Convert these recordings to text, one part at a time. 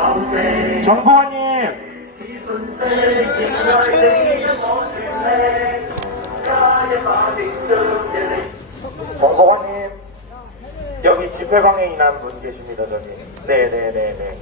정보원님. 정보원님. 여기 집회방에 있는 분 계십니다, 저기. 네네네네.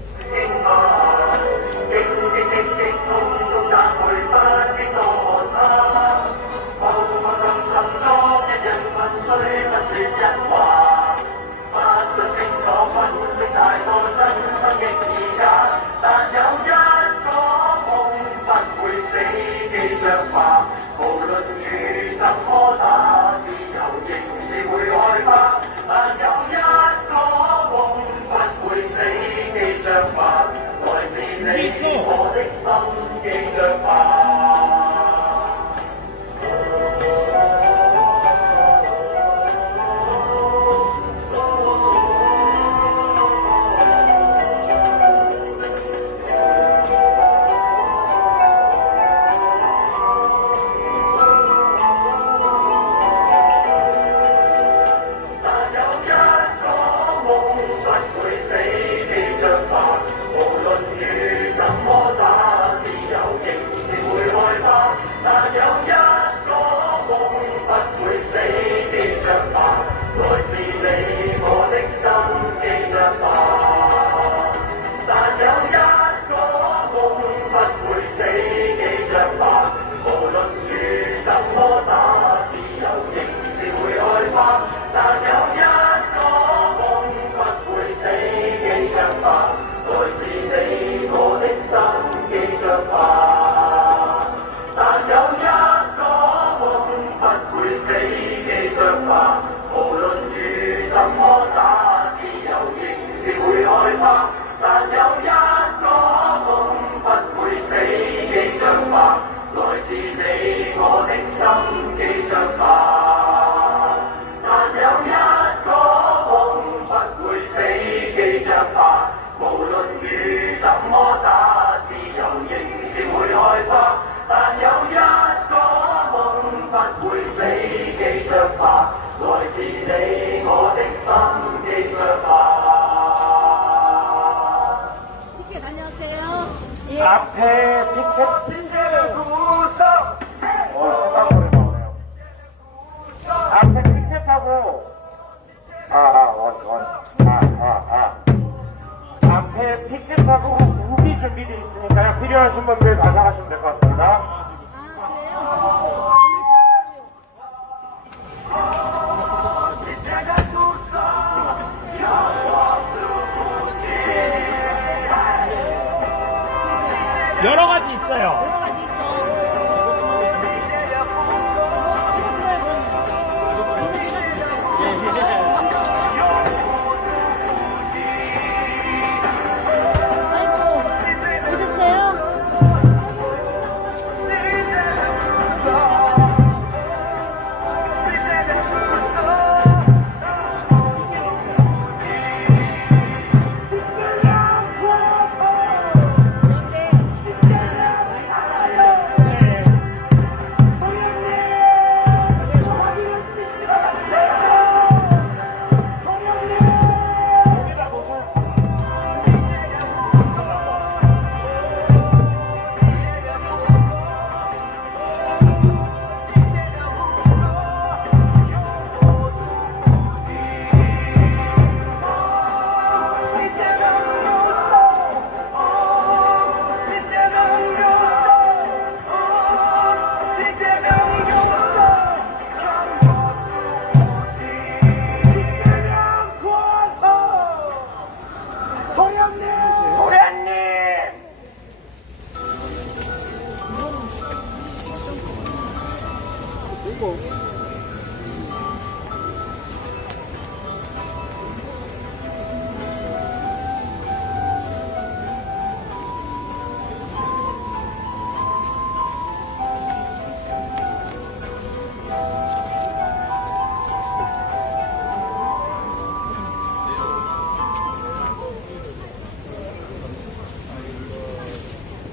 앞에 피켓 구석 생각보다 나오네요. 앞에 피켓하고 앞에 피켓하고 우비 준비되어 있으니까요. 필요하신 분들 가져가시면 될 것 같습니다. 여러 가지 있어요.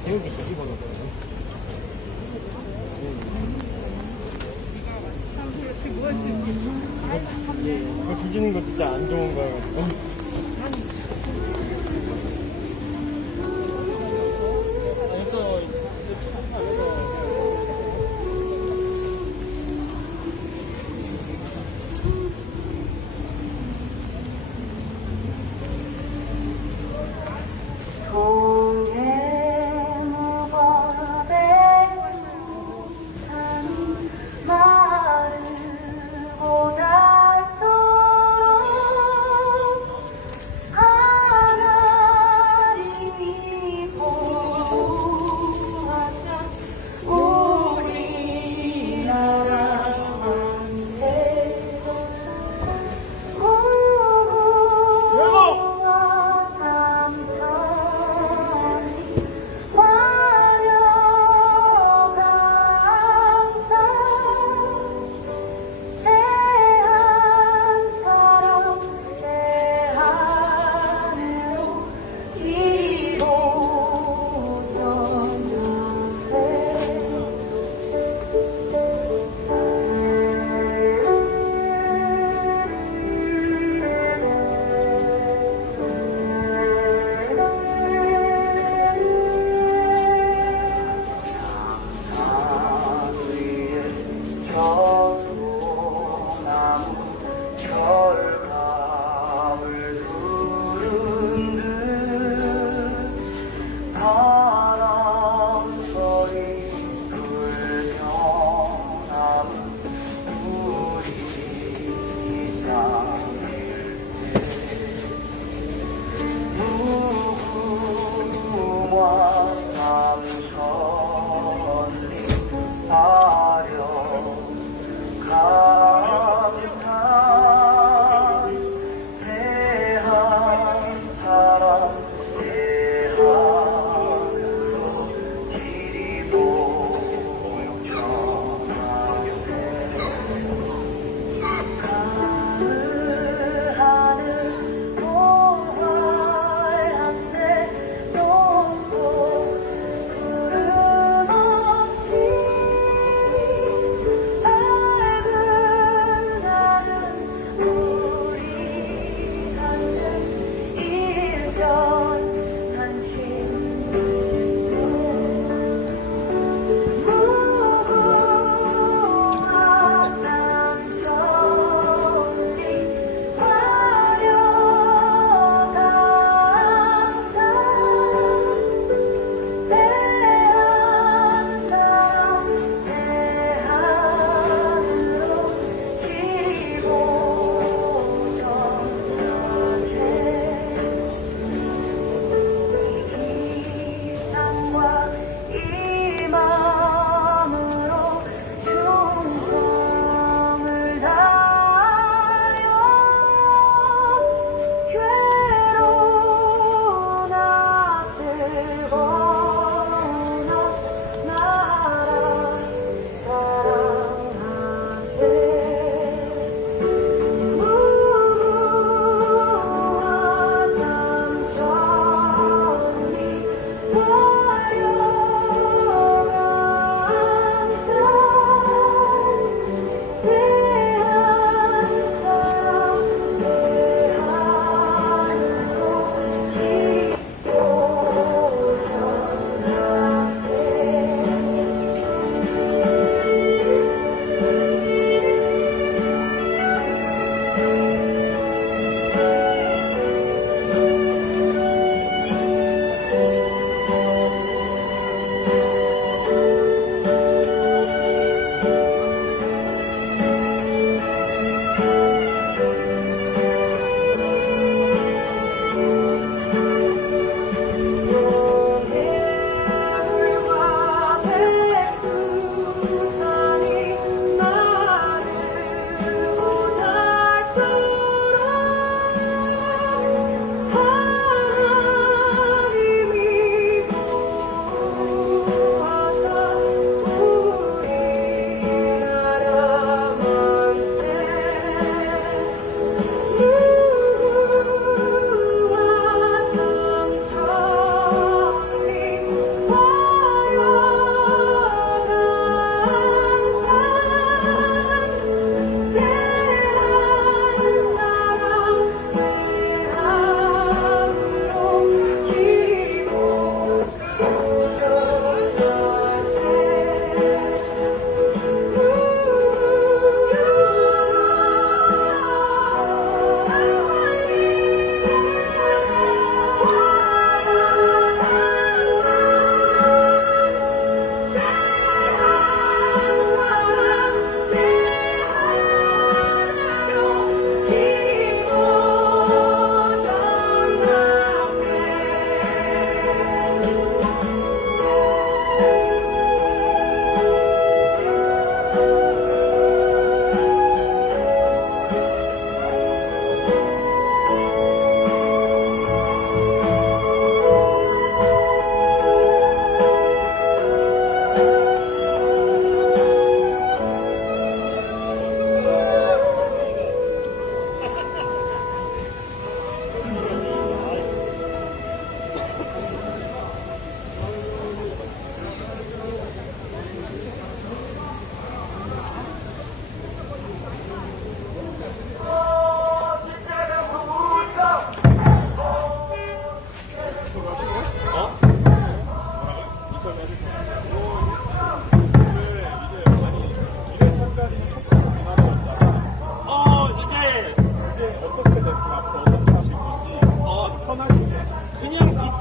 배우기 뒤집어놓거든요. 이거 뒤지는 거 진짜 안 좋은 거여가지고. 결감을 부른 듯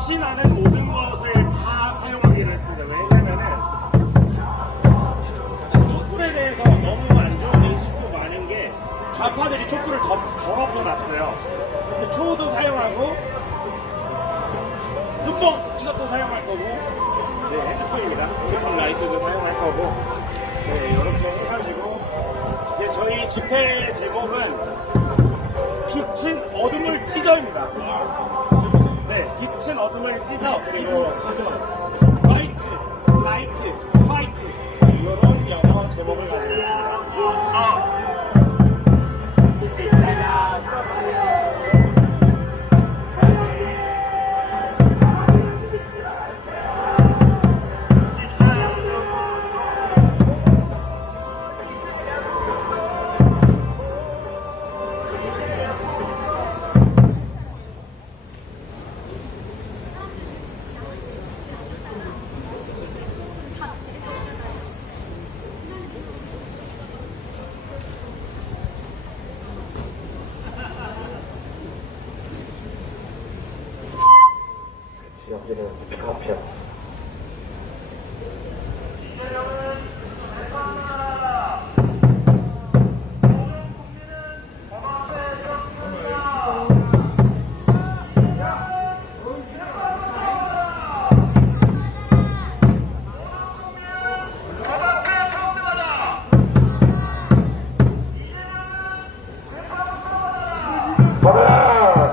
빛이 나는 모든 것을 다 사용하기로 했습니다. 왜냐면은 촛불에 대해서 너무 안 좋은 인식도 많은 게 좌파들이 촛불을 덮어놨어요. 근데 초도 사용하고 눈봉 이것도 사용할 거고, 네, 핸드폰입니다. 핸드폰 라이트도 사용할 거고, 네, 이렇게 해가지고 이제 저희 집회 제목은 빛은 어둠을 찢어입니다. 네, 빛은 어둠을 찢어. 그리고 라이트, 파이트 이런 영어 제목을 가지고 있습니다. 여기는 카페.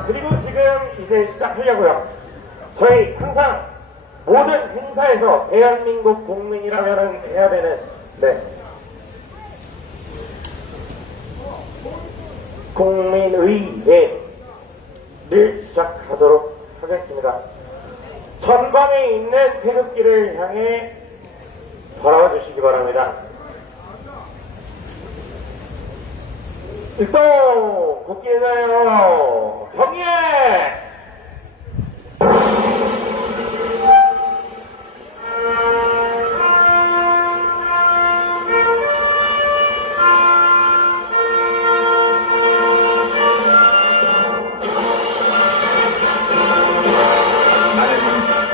그리고 지금 이제 시작하려고요. 저희 항상 모든 행사에서 대한민국 국민이라면 해야 되는, 네, 국민의례를 시작하도록 하겠습니다. 전방에 있는 태극기를 향해 바라봐 주시기 바랍니다. 일동 국기인가요? 경례!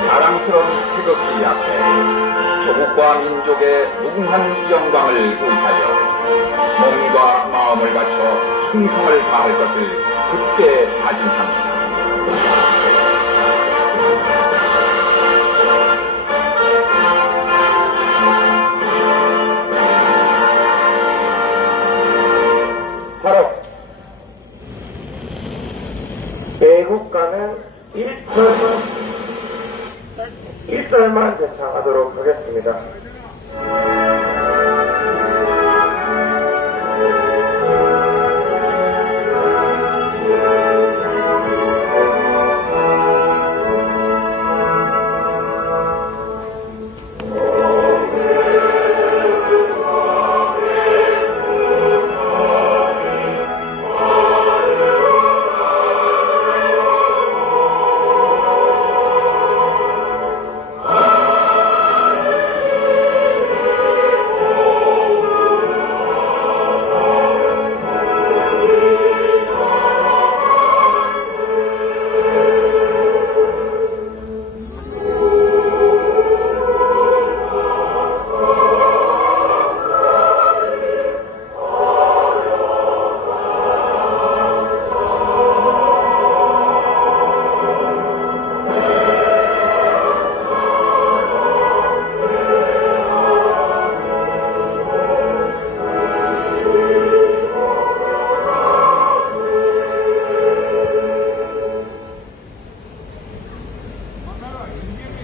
자랑스러운 태극기 앞에 조국과 민족의 무궁한 영광을 의하여 몸과 마음을 바쳐 충성을 다할 것을 굳게 다짐합니다. 바로 애국가는 1절만 제창하도록 하겠습니다.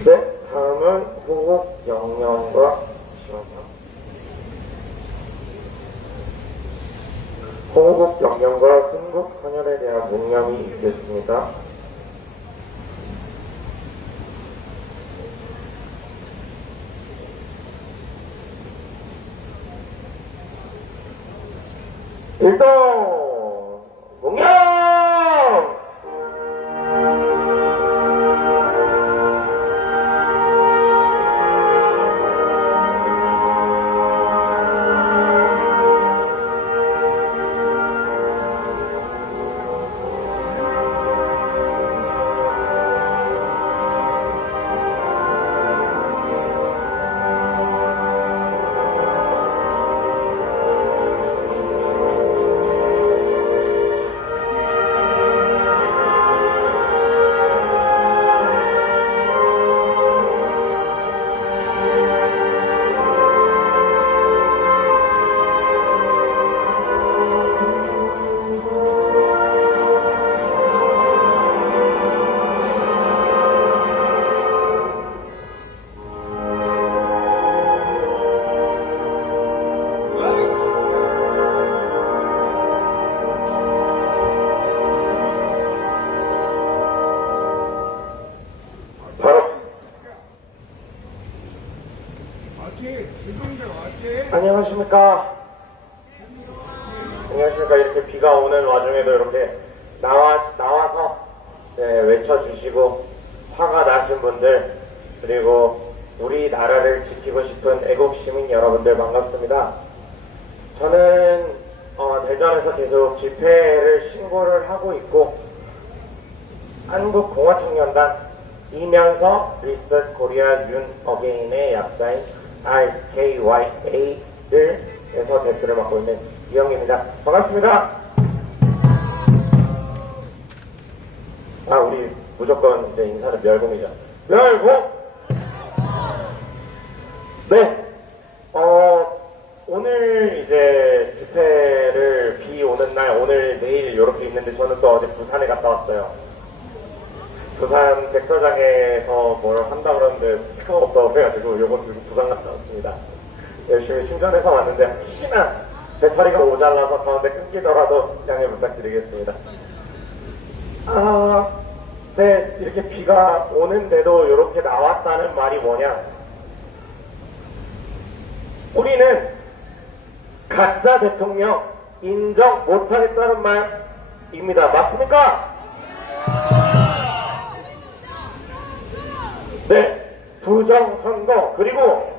네, 다음은 호국 영령과 호국 영령과 순국 선열에 대한 묵념이 있겠습니다. 일동 묵념! 안녕하십니까. 안녕하십니까. 이렇게 비가 오는 와중에도 이렇게 나와서 외쳐주시고 화가 나신 분들, 그리고 우리나라를 지키고 싶은 애국시민 여러분들 반갑습니다. 저는 대전에서 계속 집회를 신고를 하고 있고, 한국공화청년단 이면서 리스트 코리아 윤 어게인의 약자인 RKYA에서 대표를 맡고 있는 이영입니다. 반갑습니다. 우리 무조건 이제 인사는 멸공이죠. 멸공! 네. 오늘 이제 집회를 비 오는 날, 오늘 내일 이렇게 있는데, 저는 또 어제 부산에 갔다 왔어요. 부산 백서장에서 뭘 한다 그러는데 스피커가 없다고 그래가지고 요거 들고 부산 갔다 왔습니다. 열심히 충전해서 왔는데 혹시나 배터리가 모자라서 가운데 끊기더라도 양해 부탁드리겠습니다. 네, 이렇게 비가 오는데도 이렇게 나왔다는 말이 뭐냐? 우리는 가짜 대통령 인정 못하겠다는 말입니다. 맞습니까? 네, 부정선거, 그리고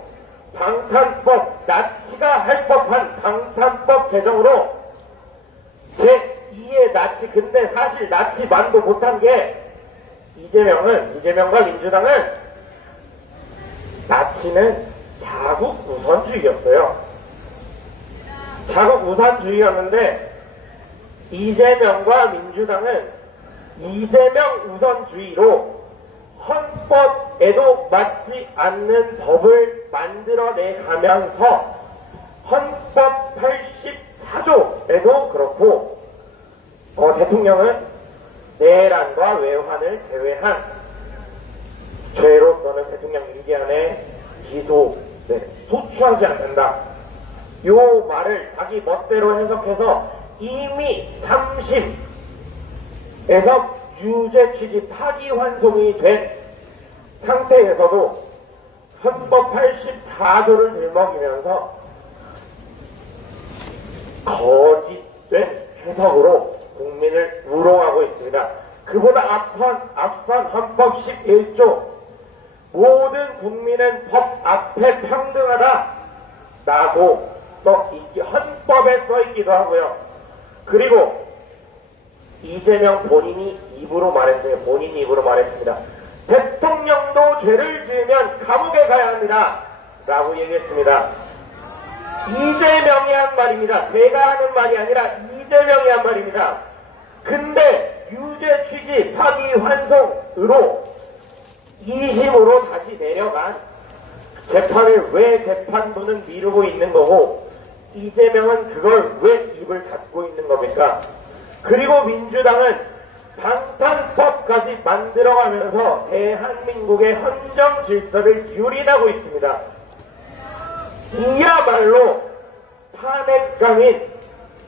방탄법, 나치가 할 법한 방탄법 제정으로 제2의 나치. 근데 사실 나치만도 못한 게 이재명과 민주당은 나치는 자국 우선주의였어요. 자국 우선주의였는데 이재명과 민주당은 이재명 우선주의로 헌법에도 맞지 않는 법을 만들어내 가면서 헌법 84조에도 그렇고 대통령은 내란과 외환을 제외한 죄로서는 대통령 임기안에 소추하지 않는다. 요 말을 자기 멋대로 해석해서 이미 3심에서 유죄 취지 파기환송이 된 상태에서도 헌법 84조를 들먹이면서 거짓된 해석으로 국민을 우롱하고 있습니다. 그보다 앞선 헌법 11조, 모든 국민은 법 앞에 평등하다라고 헌법에 써있기도 하고요. 그리고 이재명 본인이 입으로 말했어요. 본인 입으로 말했습니다. 대통령도 죄를 지으면 감옥에 가야 합니다. 라고 얘기했습니다. 이재명이 한 말입니다. 제가 하는 말이 아니라 이재명이 한 말입니다. 근데 유죄 취지 파기환송으로 2심으로 다시 내려간 재판을 왜 재판부는 미루고 있는 거고, 이재명은 그걸 왜 입을 닫고 있는 겁니까? 그리고 민주당은 방탄법까지 만들어가면서 대한민국의 헌정 질서를 유린하고 있습니다. 이야말로 탄핵감인,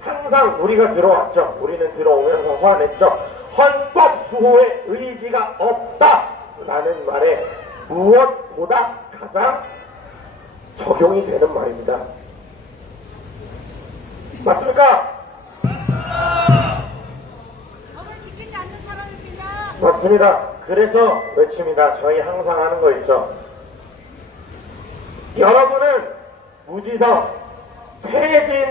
항상 우리가 들어왔죠. 우리는 들어오면서 화냈죠. 헌법 수호의 의지가 없다라는 말에 무엇보다 가장 적용이 되는 말입니다. 맞습니까? 맞습니다. 그래서 외칩니다. 저희 항상 하는 거 있죠. 여러분은 무지성, 퇴진,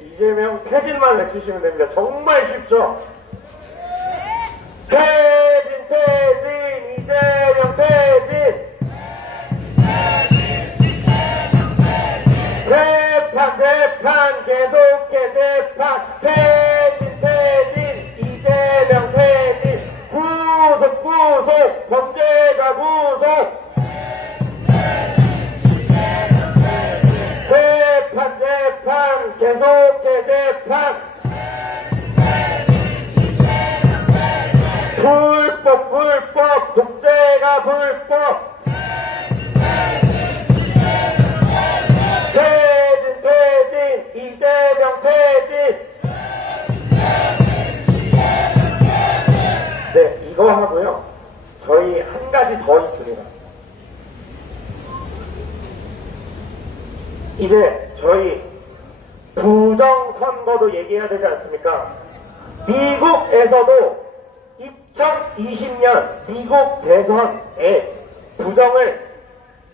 이재명, 퇴진만 외치시면 됩니다. 정말 쉽죠? 퇴진, 이재명, 퇴진! 재판, 계속해 재판, 퇴진, 이재명, 퇴진! 구속, 범죄자 구속! 재판, 계속해 재판! 불법, 독재가 불법! 퇴진, 이재명 퇴진! 네, 이거 하고요. 저희 한 가지 더 있습니다. 이제 저희 부정선거도 얘기해야 되지 않습니까? 미국에서도 2020년 미국 대선에 부정을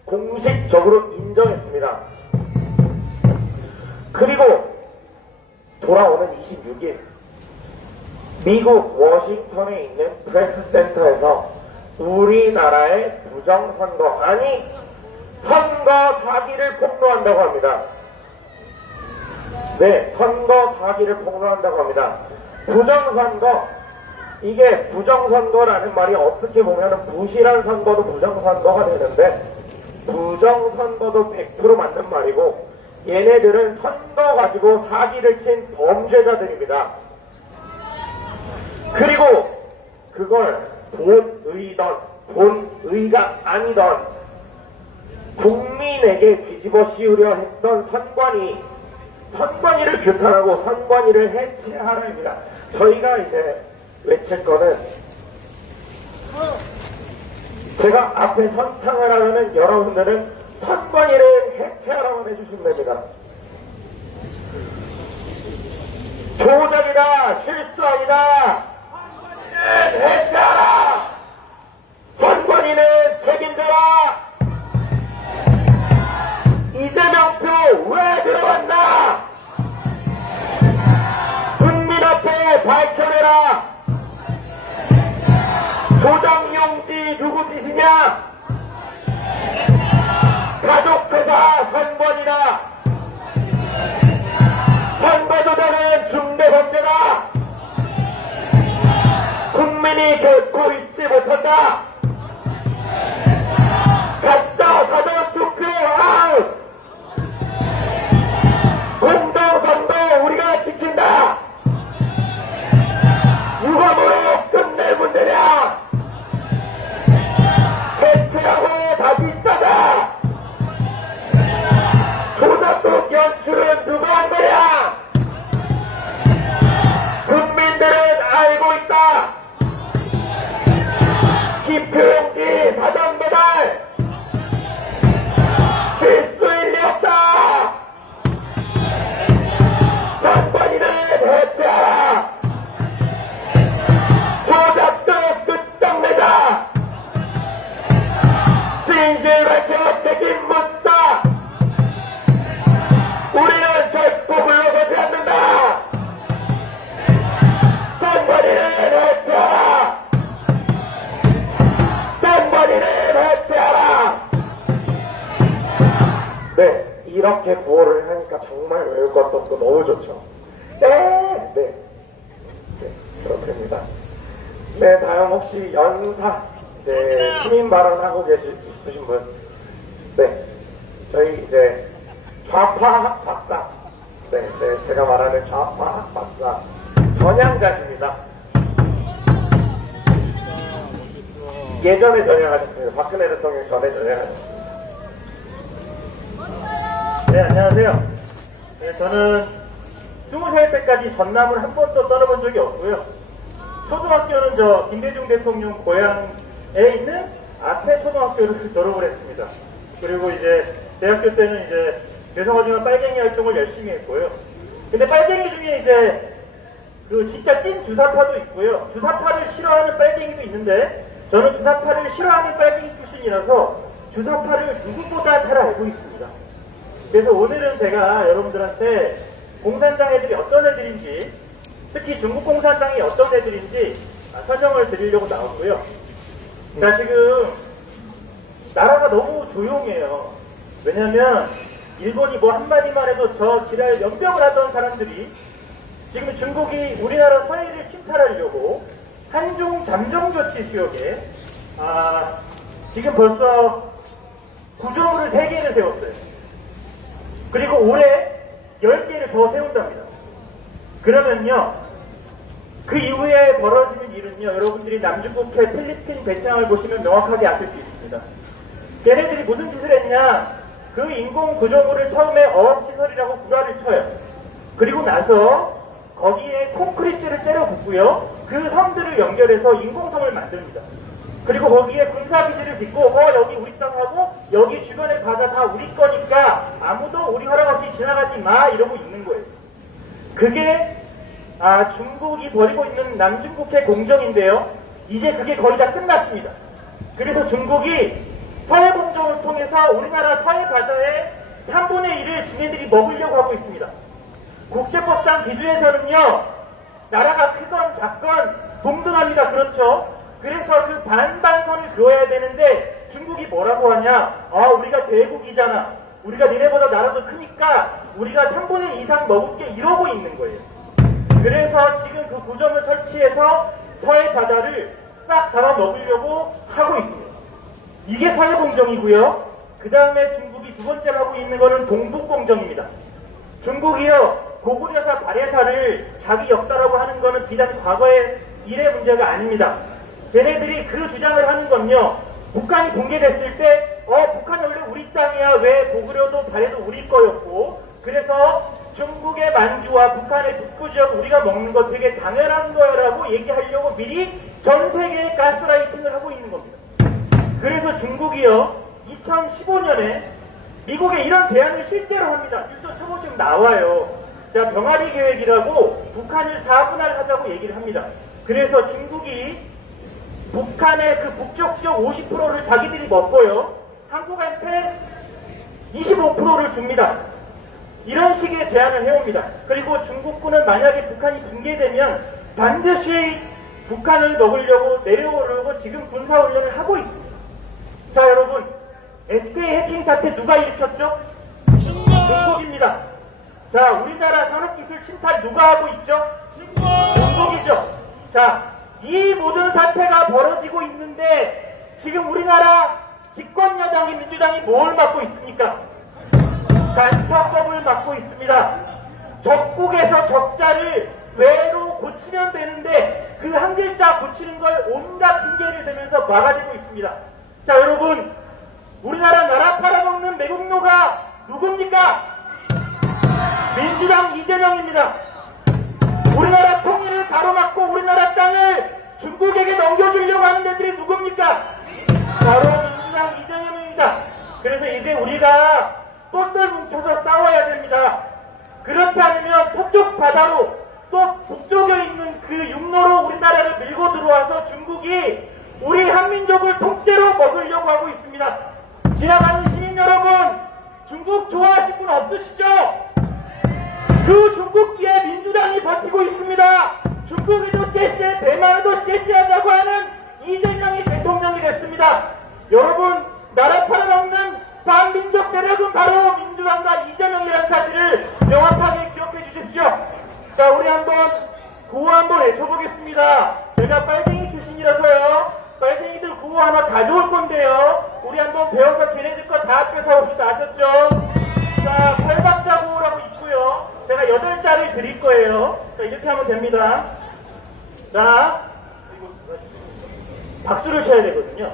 공식적으로 인정했습니다. 그리고 돌아오는 26일 미국 워싱턴에 있는 프레스센터에서 우리나라의 부정선거, 아니 선거 사기를 폭로한다고 합니다. 네, 선거 사기를 폭로한다고 합니다. 부정선거, 이게 부정선거라는 말이 어떻게 보면 부실한 선거도 부정선거가 되는데, 부정선거도 100% 맞는 말이고, 얘네들은 선거 가지고 사기를 친 범죄자들입니다. 그리고 그걸 본의던 본의가 아니던 국민에게 뒤집어 씌우려 했던 선관위를 규탄하고 선관위를 해체하라입니다. 저희가 이제 외칠 거는, 제가 앞에 선창을 하면은 여러분들은 선관위를 해체하라고 해주시면 됩니다. 조작이다, 실수 아니다, 해체하라! 선관위는 책임져라! 이재명표 왜 들어왔나? 국민 앞에 밝혀내라! 조작용지 누구 짓이냐? 가족회사 선관위나 선거 조작은 중대범죄다! 국민이 결코 잊지 못한다! 가짜 사전 투표 아웃! 공정선거 우리가 지킨다! 누가 뭐로 끝낼 문제냐? 해체하고 다시 짜자! 조작국 연출은 누가 한 거냐? 국민들은 알고 있다! 기표용지 사전 배달! 실수일 리 없다! 선관위는 해체하라! 조작도 끝장내자! 진실 밝혀 책임 묻자! 우리는 결코 물러서지 않는다! 선관위는 해체하라! 선관위는 해체하라! 네, 이렇게 구호를 하니까 정말 외울 것도 없고 너무 좋죠. 네, 그렇습니다. 네, 다음 혹시 연사, 시민 발언하고 싶으신 분? 네, 저희 이제 좌파 박사, 제가 말하는 좌파 박사 전향자십니다. 예전에 전향하셨습니다. 박근혜 대통령 전에 전향하셨습니다. 네, 안녕하세요. 네, 저는 20살 때까지 전남을 한 번도 떠나본 적이 없고요. 초등학교는 김대중 대통령 고향에 있는 앞에 초등학교를 졸업을 했습니다. 그리고 이제 대학교 때는 이제 죄송하지만 빨갱이 활동을 열심히 했고요. 근데 빨갱이 중에 이제 진짜 찐 주사파도 있고요. 주사파를 싫어하는 빨갱이도 있는데 저는 주사파를 싫어하는 빨갱이 출신이라서 주사파를 누구보다 잘 알고 있습니다. 그래서 오늘은 제가 여러분들한테 공산당 애들이 어떤 애들인지, 특히 중국 공산당이 어떤 애들인지 설명을 드리려고 나왔고요. 자, 지금 나라가 너무 조용해요. 왜냐면 일본이 뭐 한마디만 해도 저 지랄 연병을 하던 사람들이 지금 중국이 우리나라 서해를 침탈하려고 한중 잠정조치 수역에 지금 벌써 구조물을 3개를 세웠어요. 그리고 올해 10개를 더 세운답니다. 그러면요, 그 이후에 벌어지는 일은요, 여러분들이 남중국해 필리핀 배짱을 보시면 명확하게 아실 수 있습니다. 얘네들이 무슨 짓을 했냐? 그 인공 구조물을 처음에 어업시설이라고 구라를 쳐요. 그리고 나서 거기에 콘크리트를 때려 붓고요, 그 섬들을 연결해서 인공섬을 만듭니다. 그리고 거기에 군사기지를 짓고 여기 우리 땅하고 여기 주변의 바다 다 우리 거니까 아무도 우리 허락 없이 지나가지 마 이러고 있는 거예요. 그게 중국이 벌이고 있는 남중국해 공정인데요. 이제 그게 거의 다 끝났습니다. 그래서 중국이 서해 공정을 통해서 우리나라 서해 바다의 3분의 1을 지네들이 먹으려고 하고 있습니다. 국제법상 기준에서는요, 나라가 크건 작건 동등합니다. 그렇죠? 그래서 그 반반선을 그어야 되는데 중국이 뭐라고 하냐? 우리가 대국이잖아. 우리가 니네보다 나라도 크니까 우리가 3분의 2 이상 먹을게 이러고 있는 거예요. 그래서 지금 그 구점을 설치해서 서해 바다를 싹 잡아먹으려고 하고 있습니다. 이게 서해 공정이고요. 그 다음에 중국이 두 번째로 하고 있는 거는 동북 공정입니다. 중국이요, 고구려사 발해사를 자기 역사라고 하는 거는 비단 과거의 일의 문제가 아닙니다. 걔네들이 그 주장을 하는 건요, 북한이 공개됐을 때 북한이 원래 우리 땅이야. 왜 고구려도 발해도 우리 거였고, 그래서 중국의 만주와 북한의 북부 지역 우리가 먹는 거 되게 당연한 거라고 얘기하려고 미리 전 세계에 가스라이팅을 하고 있는 겁니다. 그래서 중국이요, 2015년에 미국에 이런 제안을 실제로 합니다. 뉴스 쳐보시면 나와요. 자, 병아리 계획이라고 북한을 4분할하자고 얘기를 합니다. 그래서 중국이 북한의 그 북쪽 지역 50%를 자기들이 먹고요, 한국한테 25%를 줍니다. 이런 식의 제안을 해옵니다. 그리고 중국군은 만약에 북한이 붕괴되면 반드시 북한을 먹으려고 내려오려고 지금 군사훈련을 하고 있습니다. 자, 여러분, SK 해킹 사태 누가 일으켰죠? 중국입니다. 자, 우리나라 산업기술 침탈 누가 하고 있죠? 중국이죠. 자, 이 모든 사태가 벌어지고 있는데 지금 우리나라 집권여당인 민주당이 뭘 맡고 있습니까? 간첩법을 맡고 있습니다. 적국에서 적자를 외로 고치면 되는데 그 한 글자 고치는 걸 온갖 핑계를 대면서 막아내고 있습니다. 자, 여러분, 우리나라 나라 팔아먹는 매국노가 누굽니까? 민주당 이재명입니다. 우리나라 통일을 가로막고 우리나라 땅을 중국에게 넘겨주려고 하는 데들이 누굽니까? 바로 민주당 이재명입니다. 그래서 이제 우리가 똘똘 뭉쳐서 싸워야 됩니다. 그렇지 않으면 서쪽 바다로 또 북쪽에 있는 그 육로로 우리나라를 밀고 들어와서 중국이 우리 한민족을 통째로 먹으려고 하고 있습니다. 지나가는 시민 여러분, 중국 좋아하실 분 없으시죠? 그 중국기에 민주당이 버티고 있습니다. 중국에도 쎄쎄, 대만에도 쎄쎄하자고 하는 이재명이 대통령이 됐습니다. 여러분, 나라 팔아먹는 반민족 세력은 바로 민주당과 이재명이라는 사실을 명확하게 기억해 주십시오. 자, 우리 한번 구호 한번 외쳐보겠습니다. 제가 빨갱이 출신이라서요, 빨갱이들 구호 하나 가져올 건데요, 우리 한번 배워서 걔네들 거 다 뺏어 옵시다. 아셨죠? 자, 8박자 구호라고 있고요, 제가 8자를 드릴 거예요. 자, 이렇게 하면 됩니다. 자, 박수를 쳐야 되거든요.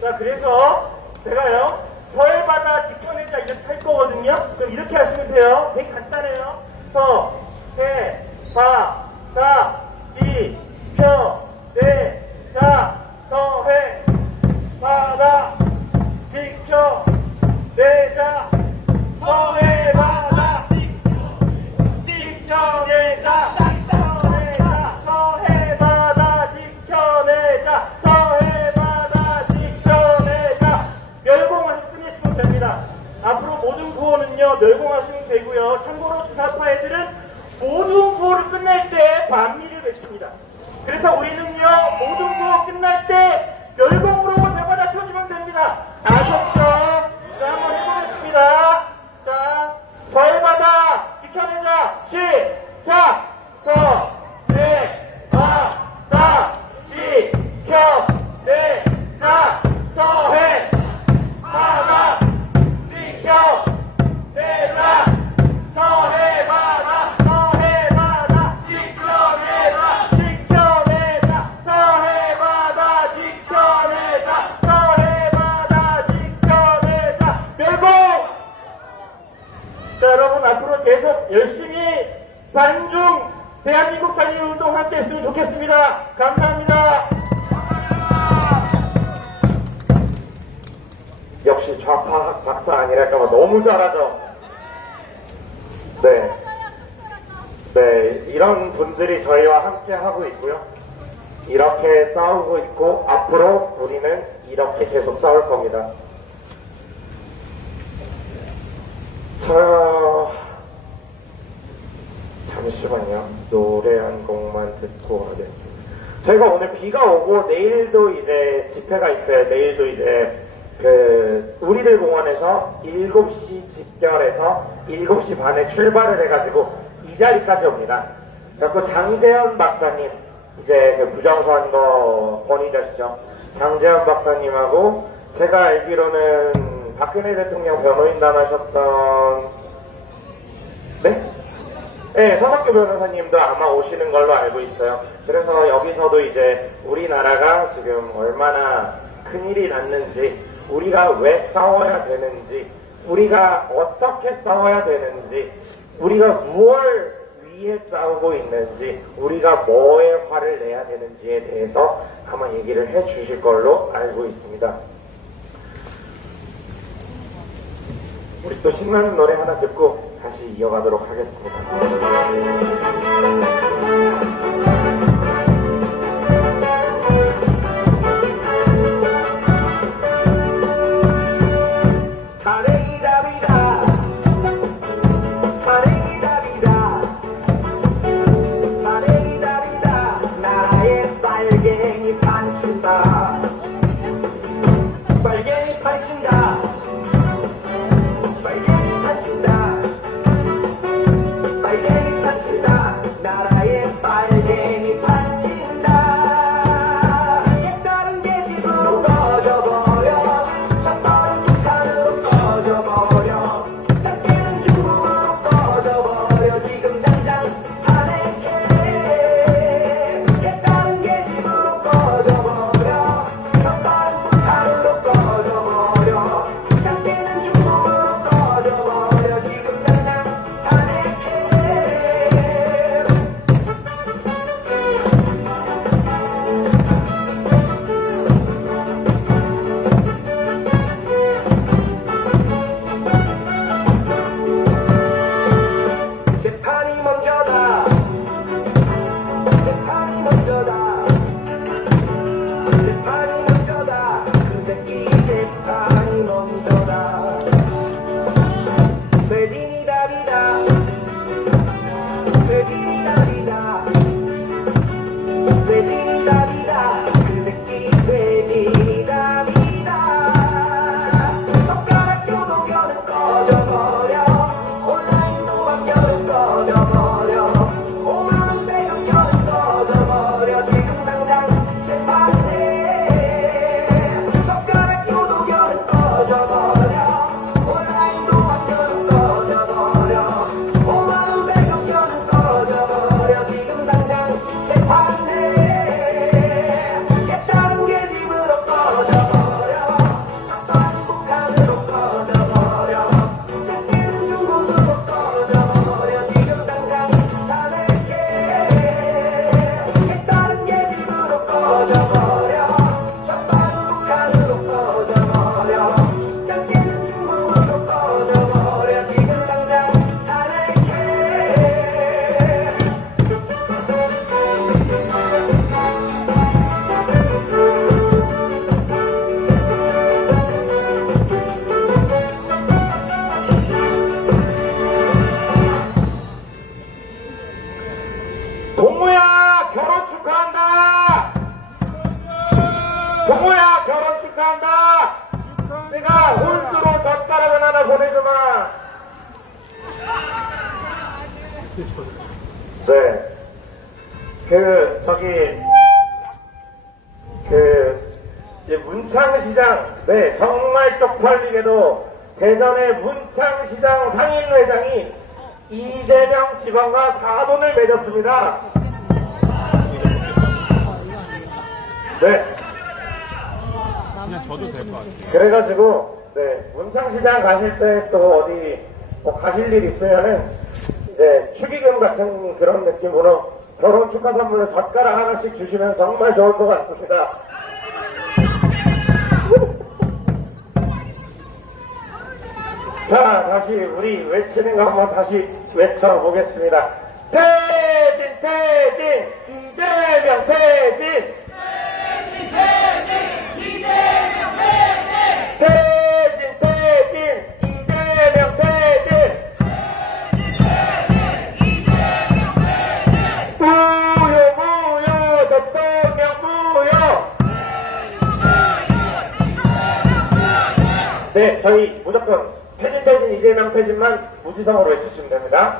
자, 그래서 제가요, 서해바다 지켜내자 이렇게 할 거거든요. 그럼 이렇게 하시면 돼요. 되게 간단해요. 서, 해, 바, 다, 지, 켜, 내, 자, 서해, 바다, 지켜, 내자, 서해, 바다, 지켜내자, 서해, 바다, 지켜내자, 서해, 바다, 지켜내자. 멸공을 끝내시면 됩니다. 앞으로 모든 구호는요, 멸공하시면 되고요. 참고로 주사파 애들은 모든 구호를 끝날 때 반미를 외칩니다. 그래서 우리는요, 모든 구호 끝날 때 멸공으로 배받아 쳐주면 됩니다. 아셨죠? 자, 한번 해보겠습니다. 자, 서해바다 지켜내자. 시작! 서, 해, 바, 다, 지켜, 내, 자, 서해, 바다, 지켜, 내자, 서해, 바다, 서해, 바다, 지켜내자, 지켜내자, 서해, 바다, 지켜내자, 서해, 바다, 지켜내자. 멸공! 자, 여러분, 앞으로 계속 열심히 반중 대한민국 살리는 운동 함께 했으면 좋겠습니다. 감사합니다. 역시 좌파 박사 아니랄까봐 너무 잘하죠. 네. 네, 이런 분들이 저희와 함께 하고 있고요. 이렇게 싸우고 있고, 앞으로 우리는 이렇게 계속 싸울 겁니다. 잠시만요. 노래 한 곡만 듣고 하겠습니다. 저희가 오늘 비가 오고 내일도 이제 집회가 있어요. 내일도 이제 우리들 공원에서 7시 집결해서 7시 반에 출발을 해가지고 이 자리까지 옵니다. 그래서 장재현 박사님, 이제 부정선거 권위자시죠. 장재현 박사님하고 제가 알기로는 박근혜 대통령 변호인단 하셨던 네, 서학규 변호사님도 아마 오시는 걸로 알고 있어요. 그래서 여기서도 이제 우리나라가 지금 얼마나 큰일이 났는지, 우리가 왜 싸워야 되는지, 우리가 어떻게 싸워야 되는지, 우리가 무엇을 위해 싸우고 있는지, 우리가 뭐에 화를 내야 되는지에 대해서 아마 얘기를 해 주실 걸로 알고 있습니다. 우리 또 신나는 노래 하나 듣고 다시 이어가도록 하겠습니다. 빨갱이 판친다. 빨갱이 판친다. 빨갱이 판친다. 나라의 빨갱이 판친다. 옛날은 계집으로 꺼져버려. 첫발은 북한으로 꺼져버려. 작게는 중국으로 꺼져버려. 지금 당장 탄핵해. 옛날은 계집으로 꺼져버려. 첫발은 북한으로 꺼져버려. 작게는 중국으로 꺼져버려. 지금 당장 탄핵해. 재판이 먼저다. 재판이 먼저다. 재판이 먼저다. 그 새끼 재판이 먼저다. 돼지니 답이다. 돼지니 답이다. 돼지니 답이다. 그 새끼 돼지니 답이다. 손가락 교도견은 꺼져버려. 온라인도 막견은 꺼져버려. 5만원 배경견은 꺼져버려. 지금 당장 재판해. 손가락 교도견은 꺼져버려. 온라인도 막견은 꺼져버려. 5만원 배경견은 꺼져버려. 지금 당장 재판해. 깨달은 계집으로 꺼져버려. 첫발은 북한으로 꺼져버려. 작게는 중국으로 꺼져버려. 지금 당장 탄핵해. 깨달은 계집으로 꺼져버려. 첫발은 북한으로 꺼져버려. 작게는 중국으로 꺼져버려. 지금 당장 탄핵해. 동무야, 결혼 축하한다. 동무야, 결혼 축하한다. 내가 홀수로 젓가락을 하나 보내주마. 네. 이제 문창시장, 네, 정말 쪽팔리게도 대전의 문창시장 상임회장이 이재명 지방과 사돈을 맺었습니다. 네. 그냥 줘도 될 것 같아요. 그래가지고, 네, 문창시장 가실 때 또 어디 뭐 가실 일 있으면은 이제 축의금 같은 그런 느낌으로 결혼 축하 선물로 젓가락 하나씩 주시면 정말 좋을 것 같습니다. 자, 다시 우리 외치는 거 한번 다시 외쳐보겠습니다. 퇴진, 퇴진, 이재명 퇴진! 퇴진, 퇴진, 이재명 퇴진! 무효, 무효, 대통령 무효! 네, 저희 무조건 퇴진, 퇴진, 이재명 퇴진만 무지성으로 외치시면 됩니다.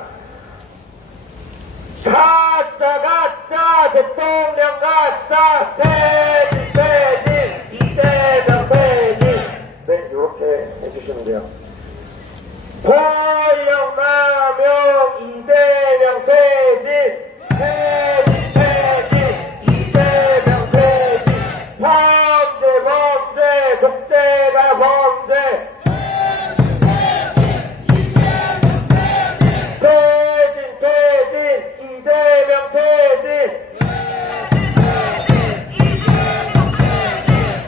가짜, 가짜, 대통령 가짜, 퇴진, 퇴진, 이재명 퇴진. 네, 이렇게 해주시면 돼요. 권력 남용, 이재명 퇴진, 퇴진, 퇴진, 이재명 퇴진. 범죄, 범죄, 독재다 범죄. 퇴진, 퇴진, 이재명 퇴진.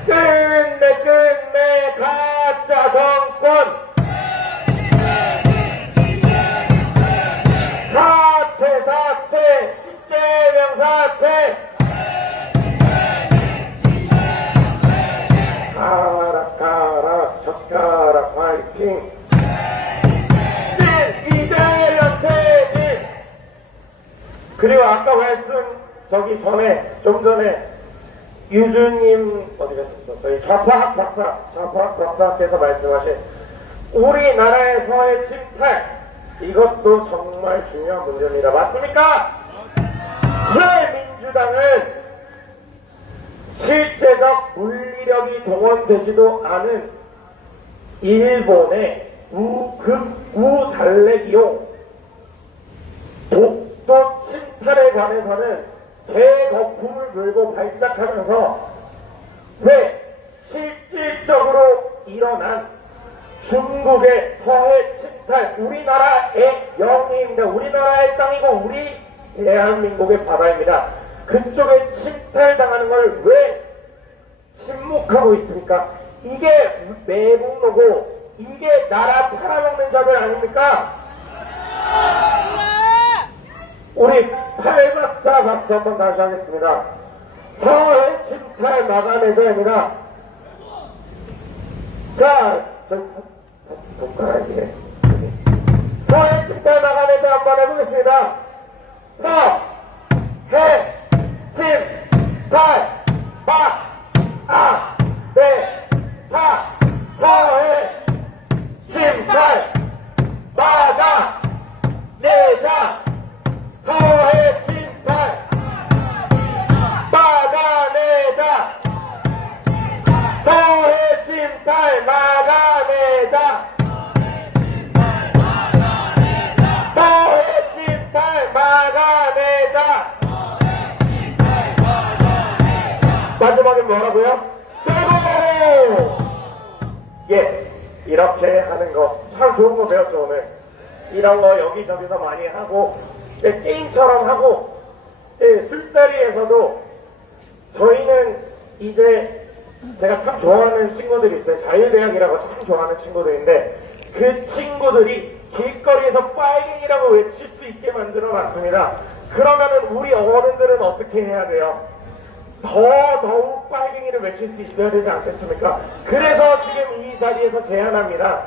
끝내, 끝내, 가짜 정권. 사퇴, 사퇴, 이재명 사퇴. 가락, 가락, 젓가락 파이팅. 이재명 퇴진. 그리고 아까 말씀 좀 전에 유주님 어디 가셨어? 저희 좌파학 박사께서 말씀하신 우리나라에서의 침탈, 이것도 정말 중요한 문제입니다. 맞습니까? 왜 민주당은 실제적 물리력이 동원되지도 않은 일본의 우달래기용 독도 침탈에 관해서는 대거품을 물고 발작하면서 왜 실질적으로 일어난 중국의 서해 침탈, 우리나라의 영해입니다. 우리나라의 땅이고 우리 대한민국의 바다입니다. 그쪽에 침탈당하는 걸 왜 침묵하고 있습니까? 이게 매국노고 이게 나라 팔아먹는 자들 아닙니까? 우리 팔박사 박수 한번 다시 하겠습니다. 서해 침탈 막아내자 합니다. 자, 손가락이네. 서해 침탈 막아내자 한번 해보겠습니다. 서해 침탈 막아내자. 서해 침탈 막아내자. 서해 침탈 막아내자. 서해 침탈 막아내자. 서해 침탈 막아내자. 마지막에 뭐라고요? 최고! 예, 이렇게 하는 거 참 좋은 거 배웠죠 오늘. 이런 거 여기저기서 많이 하고 게임처럼 하고 술자리에서도 저희는 이제 제가 참 좋아하는 친구들이 있어요. 자유대학이라고 참 좋아하는 친구들인데 그 친구들이 길거리에서 빨갱이라고 외칠 수 있게 만들어 놨습니다. 그러면은 우리 어른들은 어떻게 해야 돼요? 더욱 빨갱이를 외칠 수 있어야 되지 않겠습니까? 그래서 지금 이 자리에서 제안합니다.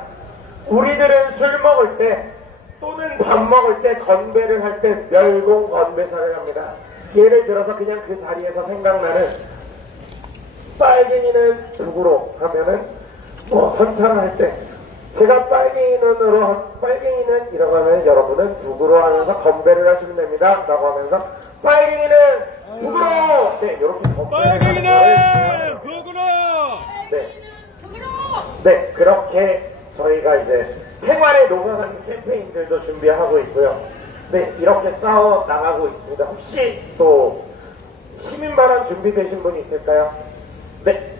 우리들은 술 먹을 때 또는 밥 먹을 때 건배를 할 때 멸공 건배사를 합니다. 예를 들어서 그냥 그 자리에서 생각나는 빨갱이는 누구로 하면은 선창을 할 때 제가 빨갱이는 이라고 하면 여러분은 누구로 하면서 건배를 하시면 됩니다 라고 하면서 빨갱이는 누구로 네 이렇게 빨갱이는 누구로? 네 그렇게 저희가 이제 생활에 녹아가는 캠페인들도 준비하고 있고요. 네, 이렇게 싸워 나가고 있습니다. 혹시 또 시민 발언 준비되신 분이 있을까요? 네.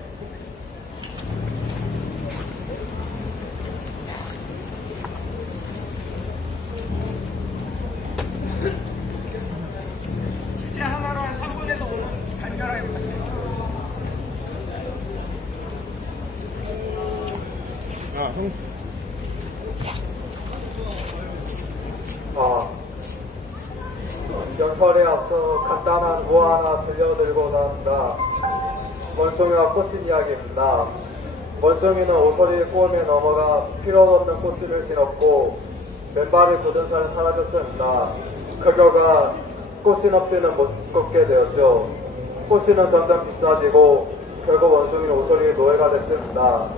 취재 하나로 한 3분에서 5분 간결하게 부탁드립니다. 야, 형. 설에 앞서 간단한 우 하나 들려드리고자 합니다. 원숭이와 꽃신 이야기입니다. 원숭이는 오소리의 꼬음에 넘어가 필요 없는 꽃을 신었고 맨발의 굳은 살은 사라졌습니다. 그 결과 꽃신 없이는 못 걷게 되었죠. 꽃신은 점점 비싸지고 결국 원숭이는 오소리의 노예가 됐습니다.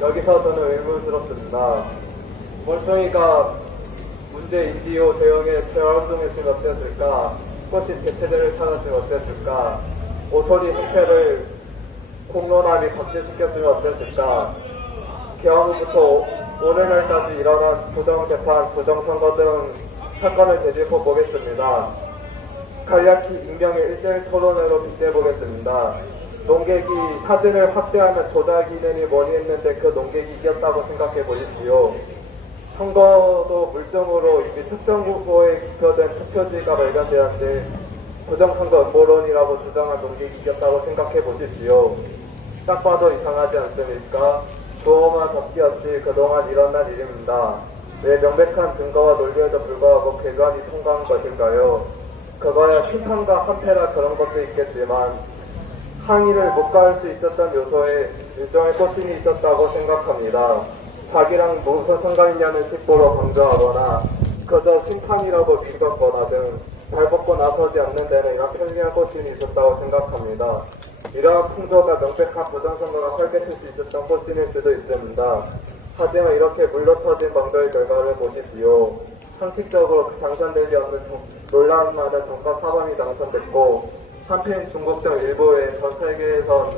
여기서 저는 의문스럽습니다. 원숭이가 문제인지요 대응에 재활동했으면 어땠을까? 꽃신 대체제를 찾았으면 어땠을까? 오소리 행태를 공론화를 박제시켰으면 어땠을까? 개헌후부터 오늘날까지 일어난 부정재판, 부정선거 등 사건을 되짚어 보겠습니다. 간략히 익명의 1대1 토론으로 빗대보겠습니다. 농객이 사진을 확대하면 조작이느니 뭐니 했는데 그 농객이 이겼다고 생각해 보십시오. 선거도 물정으로 이미 특정 후보에 기표된 투표지가 발견되었는데 부정선거 음모론이라고 주장한 농객이 이겼다고 생각해 보십시오. 딱 봐도 이상하지 않습니까? 조험한 덮기 없이 그동안 일어난 일입니다. 왜 명백한 증거와 논리에도 불구하고 개관이 통과한 것일까요? 그거야 심판과 한패라 그런 것도 있겠지만 항의를 묵과할 수 있었던 요소에 일종의 꽃신이 있었다고 생각합니다. 자기랑 무슨 상관이냐는 식보로 강조하거나 그저 심판이라고 믿었거나 등 발벗고 나서지 않는 데는 이런 편리한 꽃신이 있었다고 생각합니다. 이러한 풍조가 명백한 부정선거가 설계될 수 있었던 꽃신일 수도 있습니다. 하지만 이렇게 물러터진 방도의 결과를 보십시오. 상식적으로 당선되지 않는 논란 많은 정가 사범이 당선됐고 한편 중국 등 일부의 전 세계에선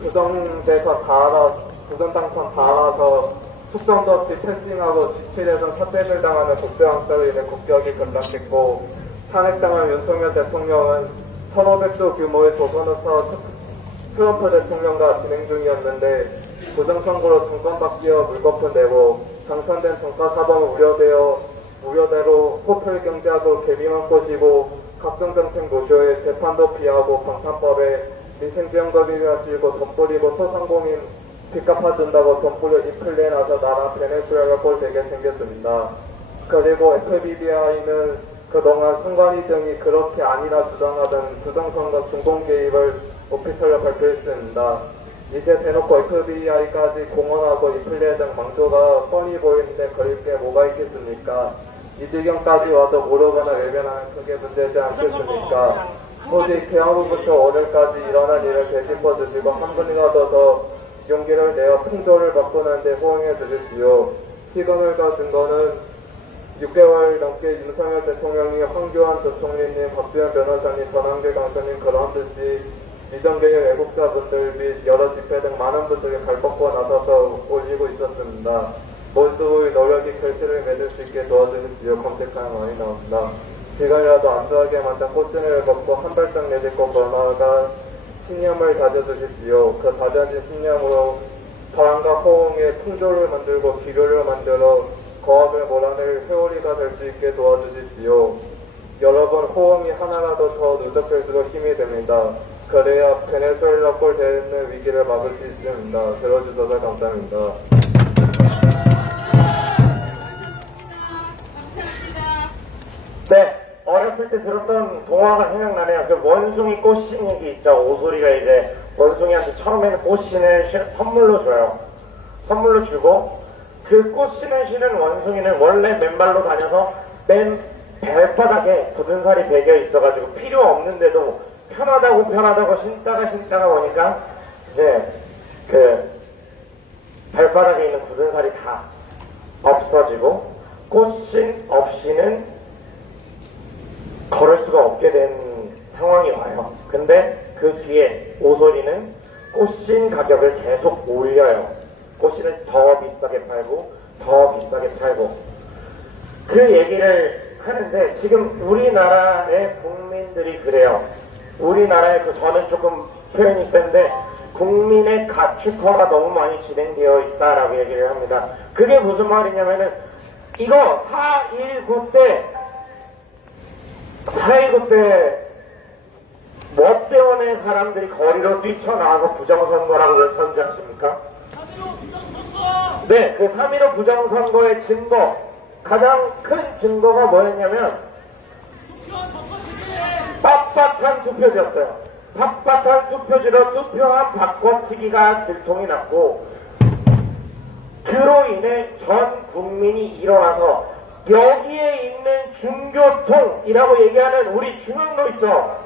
부정대선 다 알아, 부정 당선 다 알아서 숙성도 없이 패싱하고 지출해서 사퇴를 당하는 국제왕따로 인해 국격이 급락했고 탄핵당한 윤석열 대통령은 1500조 규모의 조선업사 트럼프 대통령과 진행 중이었는데 부정선거로 정권 바뀌어 물거품 내고 당선된 정가사범은 우려대로 포털 경제학으로 개비만 꼬시고 각종 정책 노조에 재판도 피하고 방탄법에 민생지원금이나 씌우고 돈 뿌리고 소상공인 빚 갚아준다고 돈 뿌려 인플레에 나서 나라 베네수엘가 꼴되게 생겼습니다. 그리고 FBI는 그동안 순간이 등이 그렇게 아니라 주장하던 부정선거 중공 개입을 오피셜로 발표했습니다. 이제 대놓고 FBI까지 공언하고 인플레 등 망조가 뻔히 보이는데 걸릴 게 뭐가 있겠습니까? 이 지경까지 와도 모르거나 외면하는 크게 문제지 않겠습니까? 오직 개헌후부터 오늘까지 일어난 일을 되짚어 주시고 한 분이라도 더 용기를 내어 풍조를 바꾸는 데 호응해 주십시오. 시간을과 증거는 6개월 넘게 윤석열 대통령이 황교안 전 총리님, 박지원 변호사님, 전한길 강사님 그런 듯이 미정경의 외국자분들 및 여러 집회 등 많은 분들이 발벗고 나서서 올리고 있었습니다. 모두의 노력이 결실을 맺을 수 있게 도와주십시오. 검색하면 많이 나옵니다. 지금이라도 안전하게 만든 꽃신을 걷고 한 발짝 내딛고 걸어가 신념을 다져주십시오. 그 다져진 신념으로 바람과 호응의 풍조를 만들고 기류를 만들어 거업을 몰아낼 회오리가 될 수 있게 도와주십시오. 여러분 호응이 하나라도 더 누적할수록 힘이 됩니다. 그래야 베네수엘라 꼴 되는 위기를 막을 수 있습니다. 들어주셔서 감사합니다. 네, 어렸을 때 들었던 동화가 생각나네요. 그 원숭이 꽃신 얘기 있죠. 오소리가 이제 원숭이한테 처음에는 꽃신을 선물로 줘요. 선물로 주고 그 꽃신을 신은 원숭이는 원래 맨발로 다녀서 맨 발바닥에 굳은 살이 배겨 있어가지고 필요 없는데도 편하다고 신다가 보니까 이제 그 발바닥에 있는 굳은 살이 다 없어지고 꽃신 없이는 걸을 수가 없게 된 상황이 와요. 근데 그 뒤에 오소리는 꽃신 가격을 계속 올려요. 꽃신을 더 비싸게 팔고 더 비싸게 팔고 그 얘기를 하는데 지금 우리나라의 국민들이 그래요. 우리나라의 저는 조금 표현이 센데 국민의 가축화가 너무 많이 진행되어 있다라고 얘기를 합니다. 그게 무슨 말이냐면은 이거 4.19 때 뭐 때문에 사람들이 거리로 뛰쳐나와서 부정선거라고 외쳤지 않습니까? 네, 그 3.15 부정선거의 증거, 가장 큰 증거가 뭐였냐면 빳빳한 투표지였어요. 빳빳한 투표지로 투표한 바꿔치기가 들통이 났고, 그로 인해 전 국민이 일어나서 여기에 있는 중교통이라고 얘기하는 우리 중앙로 있죠.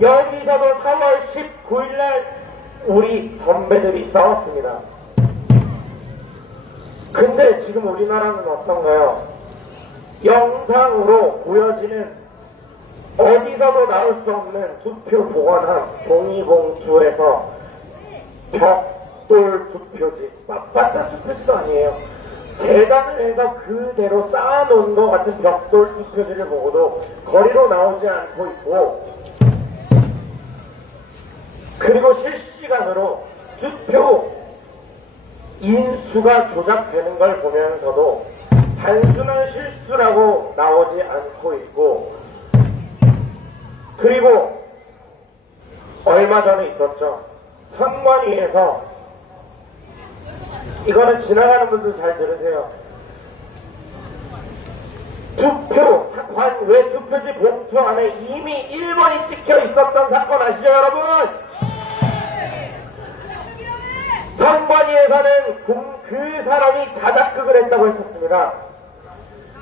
여기서도 3월 19일날 우리 선배들이 싸웠습니다. 근데 지금 우리나라는 어떤가요? 영상으로 보여지는 어디서도 나올 수 없는 투표 보관함 종이봉투에서 벽돌 투표지, 빳빳한 투표지도 아니에요. 재단을 해서 그대로 쌓아놓은 것 같은 벽돌 투표지를 보고도 거리로 나오지 않고 있고, 그리고 실시간으로 투표 인수가 조작되는 걸 보면서도 단순한 실수라고 나오지 않고 있고, 그리고 얼마 전에 있었죠. 선관위에서, 이거는 지나가는 분들 잘 들으세요. 외 투표지 봉투 안에 이미 1번이 찍혀 있었던 사건 아시죠, 여러분? 선관위에서는 그 사람이 자작극을 했다고 했었습니다.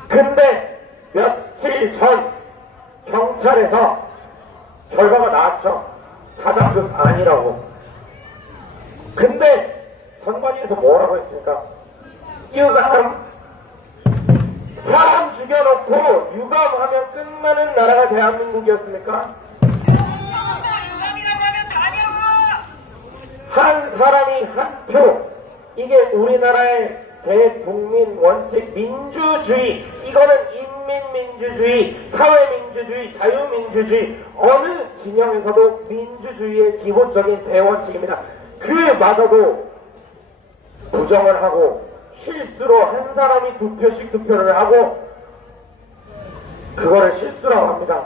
근데 며칠 전 경찰에서 결과가 나왔죠. 자작극 아니라고. 근데 선관위에서 뭐라고 했습니까? 이 사람 죽여놓고 유감하면 끝나는 나라가 대한민국이었습니까? 한 사람이 한 표, 이게 우리나라의 대국민 원칙 민주주의, 이거는 인민민주주의, 사회민주주의, 자유민주주의, 어느 진영에서도 민주주의의 기본적인 대원칙입니다. 그마저도 부정을 하고 실수로 한 사람이 2표씩 투표를 하고 그거를 실수라고 합니다.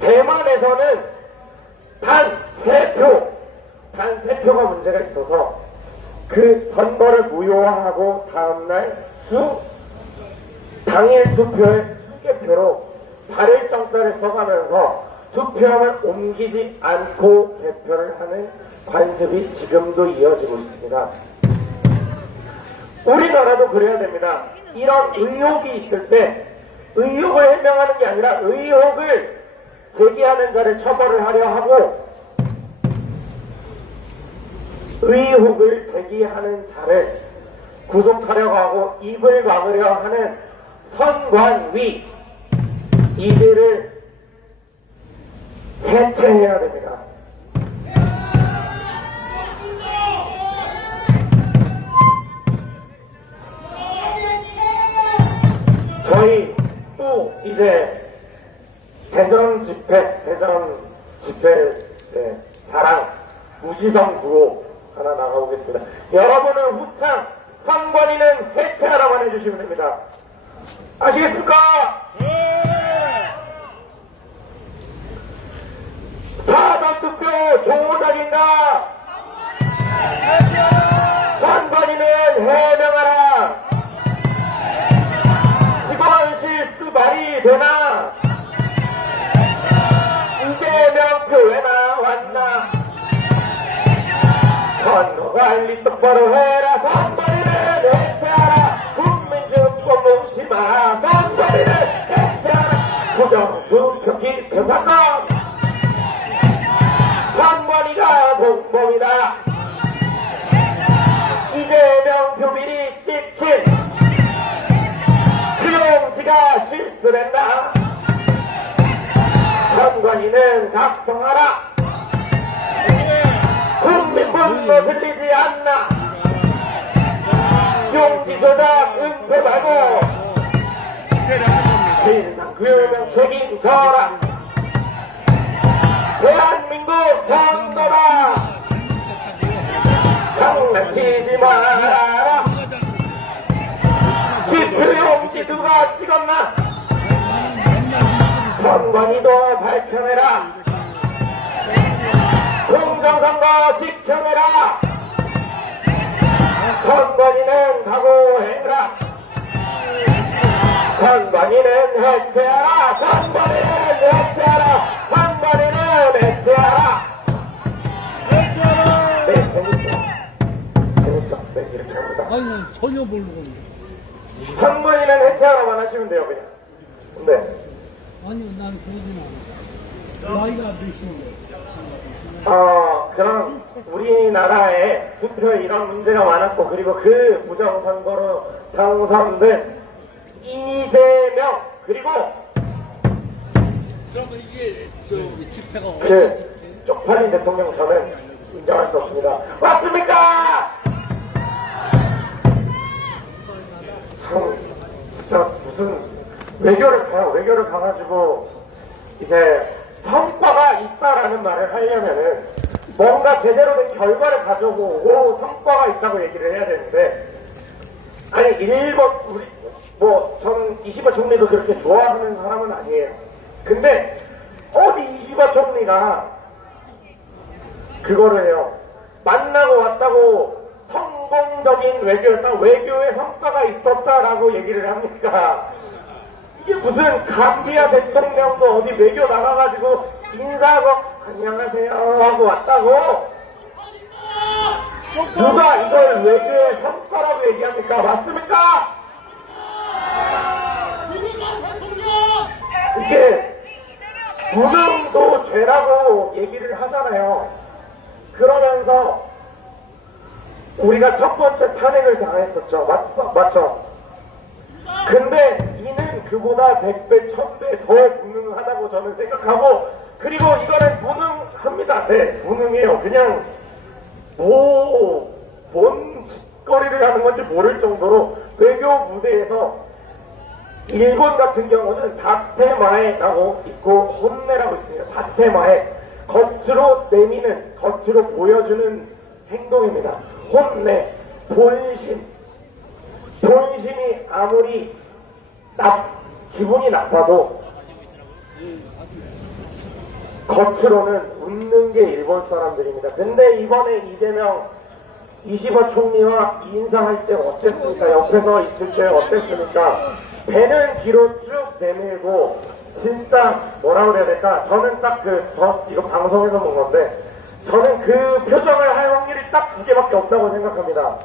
대만에서는 단 3표가 문제가 있어서 그 선거를 무효화하고 다음날 당일 투표에 수개표로 발일정사를 써가면서 투표함을 옮기지 않고 개표를 하는 관습이 지금도 이어지고 있습니다. 우리나라도 그래야 됩니다. 이런 의혹이 있을 때 의혹을 해명하는 게 아니라 의혹을 제기하는 자를 처벌을 하려 하고, 의혹을 제기하는 자를 구속하려고 하고 입을 막으려 하는 선관위, 이들을 해체해야 됩니다. 저희 또 이제 대전 집회 자랑 무지성 구호 하나 나가보겠습니다. 여러분은 후창, 선관위는 해체하라고 해주시면 됩니다. 아시겠습니까? 사전투표 조작인가? 선관위는 해명하라. 이번 실수 말이 되나? 이재명표 왜 나왔나? 선거관리 똑바로 해라. 선관위는 해체하라. 국민주권 뭉치마. 선관위는 해체하라. 부정투표기 변사건. 선관위가 공범이다. 이재명표 미리 찍힌 수용지가 실수된다. 선관위는 작성하라. 국민 분노 들리지 않나? 용지 조작 은폐 말고 진상 규명 책임져라. 대한민국 선거다. 장난치지 마라. 기표용지 누가 찍었나? 선관위도 밝혀내라. 공정선거 지켜내라. 선관위는 각오해라. 선관위는 해체하라. 선관위는 해체하라. 한 번에는 해체하라. 네, 재밌어. 네, 이렇게 합니다. 아니, 난 전혀 모르거든요. 선거인은 해체하라만 하시면 돼요, 그냥. 네. 아니, 난 그러진 않아. 나이가 몇인데. 그럼 우리나라에 투표에 이런 문제가 많았고, 그리고 그 부정선거로 당선된 이재명, 그리고 그러면 이게 집회가 그 쪽팔린 대통령 저는 인정할 수 없습니다. 맞습니까? 참, 진짜 무슨 외교를 가요. 외교를 가가지고 이제 성과가 있다라는 말을 하려면은 뭔가 제대로 된 결과를 가져오고 성과가 있다고 얘기를 해야 되는데, 아니 일본 우리 저는 이시바 총리도 그렇게 좋아하는 사람은 아니에요. 근데 어디 이시바 총리가 그거를 해요. 만나고 왔다고 성공적인 외교였다, 외교에 성과가 있었다라고 얘기를 합니까? 이게 무슨 감비아 대통령도 어디 외교 나가가지고 인사하고 안녕하세요 하고 왔다고 누가 이걸 외교의 성과라고 얘기합니까? 맞습니까? 이게 무능도 죄라고 얘기를 하잖아요. 그러면서 우리가 첫 번째 탄핵을 당했었죠. 맞죠? 근데 이는 그보다 100배, 1000배 더 무능하다고 저는 생각하고, 그리고 이거는 무능합니다. 네, 무능해요. 그냥 뭔 짓거리를 하는 건지 모를 정도로 외교 무대에서 일본 같은 경우는 다테마에라고 있고 혼내라고 있습니다. 다테마에 겉으로 내미는, 겉으로 보여주는 행동입니다. 혼내, 본심이 아무리 기분이 나빠도 겉으로는 웃는 게 일본 사람들입니다. 근데 이번에 이재명 이시바 총리와 인사할 때 어땠습니까? 옆에서 있을 때 어땠습니까? 배는 뒤로 쭉 내밀고, 진짜 뭐라 그래야 될까? 저는 딱 이거 방송에서 본 건데, 저는 그 표정을 할 확률이 딱 2개밖에 없다고 생각합니다.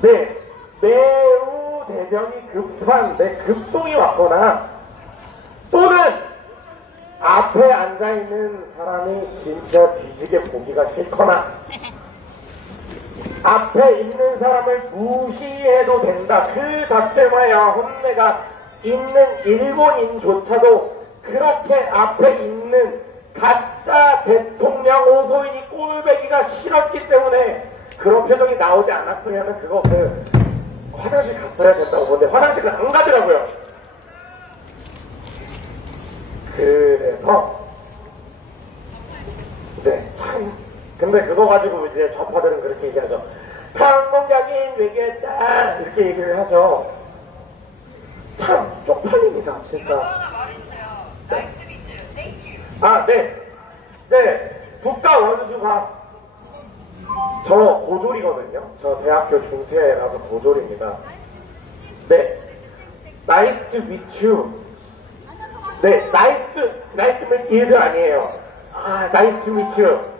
네, 매우 대변이 급한 급동이 왔거나, 또는 앞에 앉아있는 사람이 진짜 뒤지게 보기가 싫거나, 앞에 있는 사람을 무시해도 된다. 그 자체와야 혼내가 있는 일본인조차도 그렇게 앞에 있는 가짜 대통령 오소인이 꼴배기가 싫었기 때문에 그런 표정이 나오지 않았으면 그거 화장실 갔어야 된다고 보는데 화장실을 안 가더라고요. 그래서 네, 참. 근데 그거 가지고 이제 좌파들은 그렇게 얘기하죠. 성공적인 외교했다 이렇게 얘기를 하죠. 참 쪽팔립니다, 진짜. 네. 국가 원수가 저 고졸이거든요. 저 대학교 중퇴라서 고졸입니다. 네, nice to meet you. 네, nice to meet you 아니에요. nice to meet you.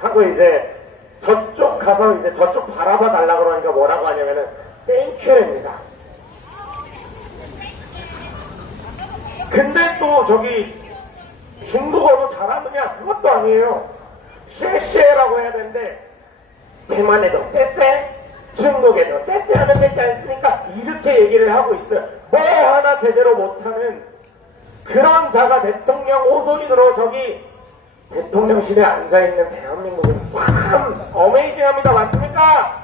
하고 이제 저쪽 가서 이제 저쪽 바라봐 달라고 그러니까 뭐라고 하냐면은 땡큐입니다. 근데 또 저기 중국어도 잘하느냐? 그것도 아니에요. 쉐쉐라고 해야 되는데 대만에도 떼떼, 중국에도 떼떼 하면 되지 않습니까? 이렇게 얘기를 하고 있어요. 뭐 하나 제대로 못하는 그런 자가 대통령 오소인으로 저기 대통령실에 앉아있는 대한민국은 참 어메이징합니다. 맞습니까?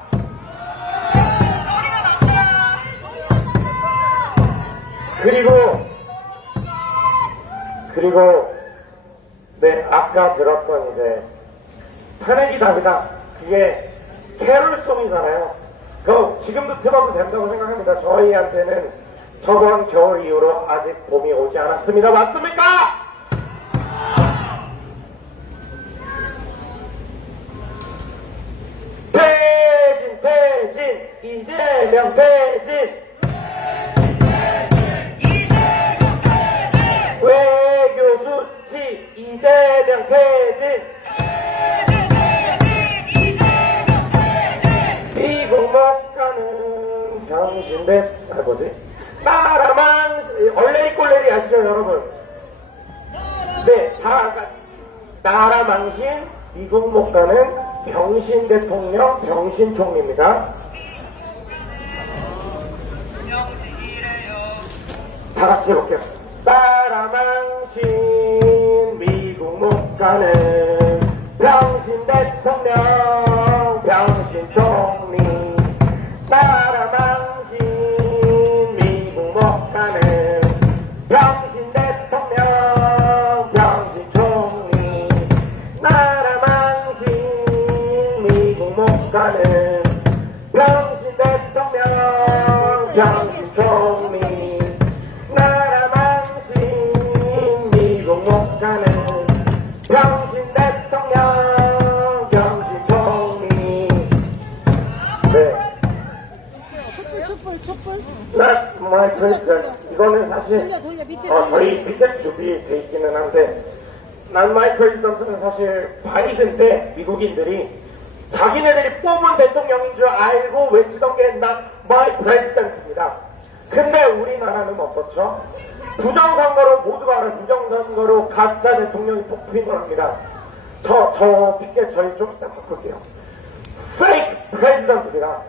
그리고 네, 아까 들었던 이제 탄핵이 답이다. 그게 캐롤송이잖아요. 그거 지금도 들어도 된다고 생각합니다. 저희한테는 저번 겨울 이후로 아직 봄이 오지 않았습니다. 맞습니까? 퇴진 이재명 퇴진 왜 이재명 퇴진 미국 못 가는 병신대 뭐지? 나라만 얼레리 꼴레리 아시죠 여러분? 네, 다 나라 망신 미국 못 가는 병신 대통령 병신 총리입니다. 다 같이 해볼게요. 나라 망신 미국 못 가는 병신 대통령 병신 총리 나라 망신 미국 못 가는 병신 대통령 병신 총리 나라 망신 미국 못 가는 병신 대통령 병신 총리 나라 망신 미국 못 가는 병신 대통령 병신 총리 네. 촛불. Not my president. 이거는 사실 돌려, 밑에 저희 밑에 준비돼 있기는 한데 Not my president는 사실 바이든 때 미국인들이 자기네들이 뽑은 대통령인 줄 알고 외치던 게 Not my president입니다. 근데 우리나라는 어떻죠? 부정선거로 모두가 알아 부정선거로 가짜 대통령이 뽑힌 겁니다. 저 픽게 저희 좀 이따 바꿀게요. Fake president입니다.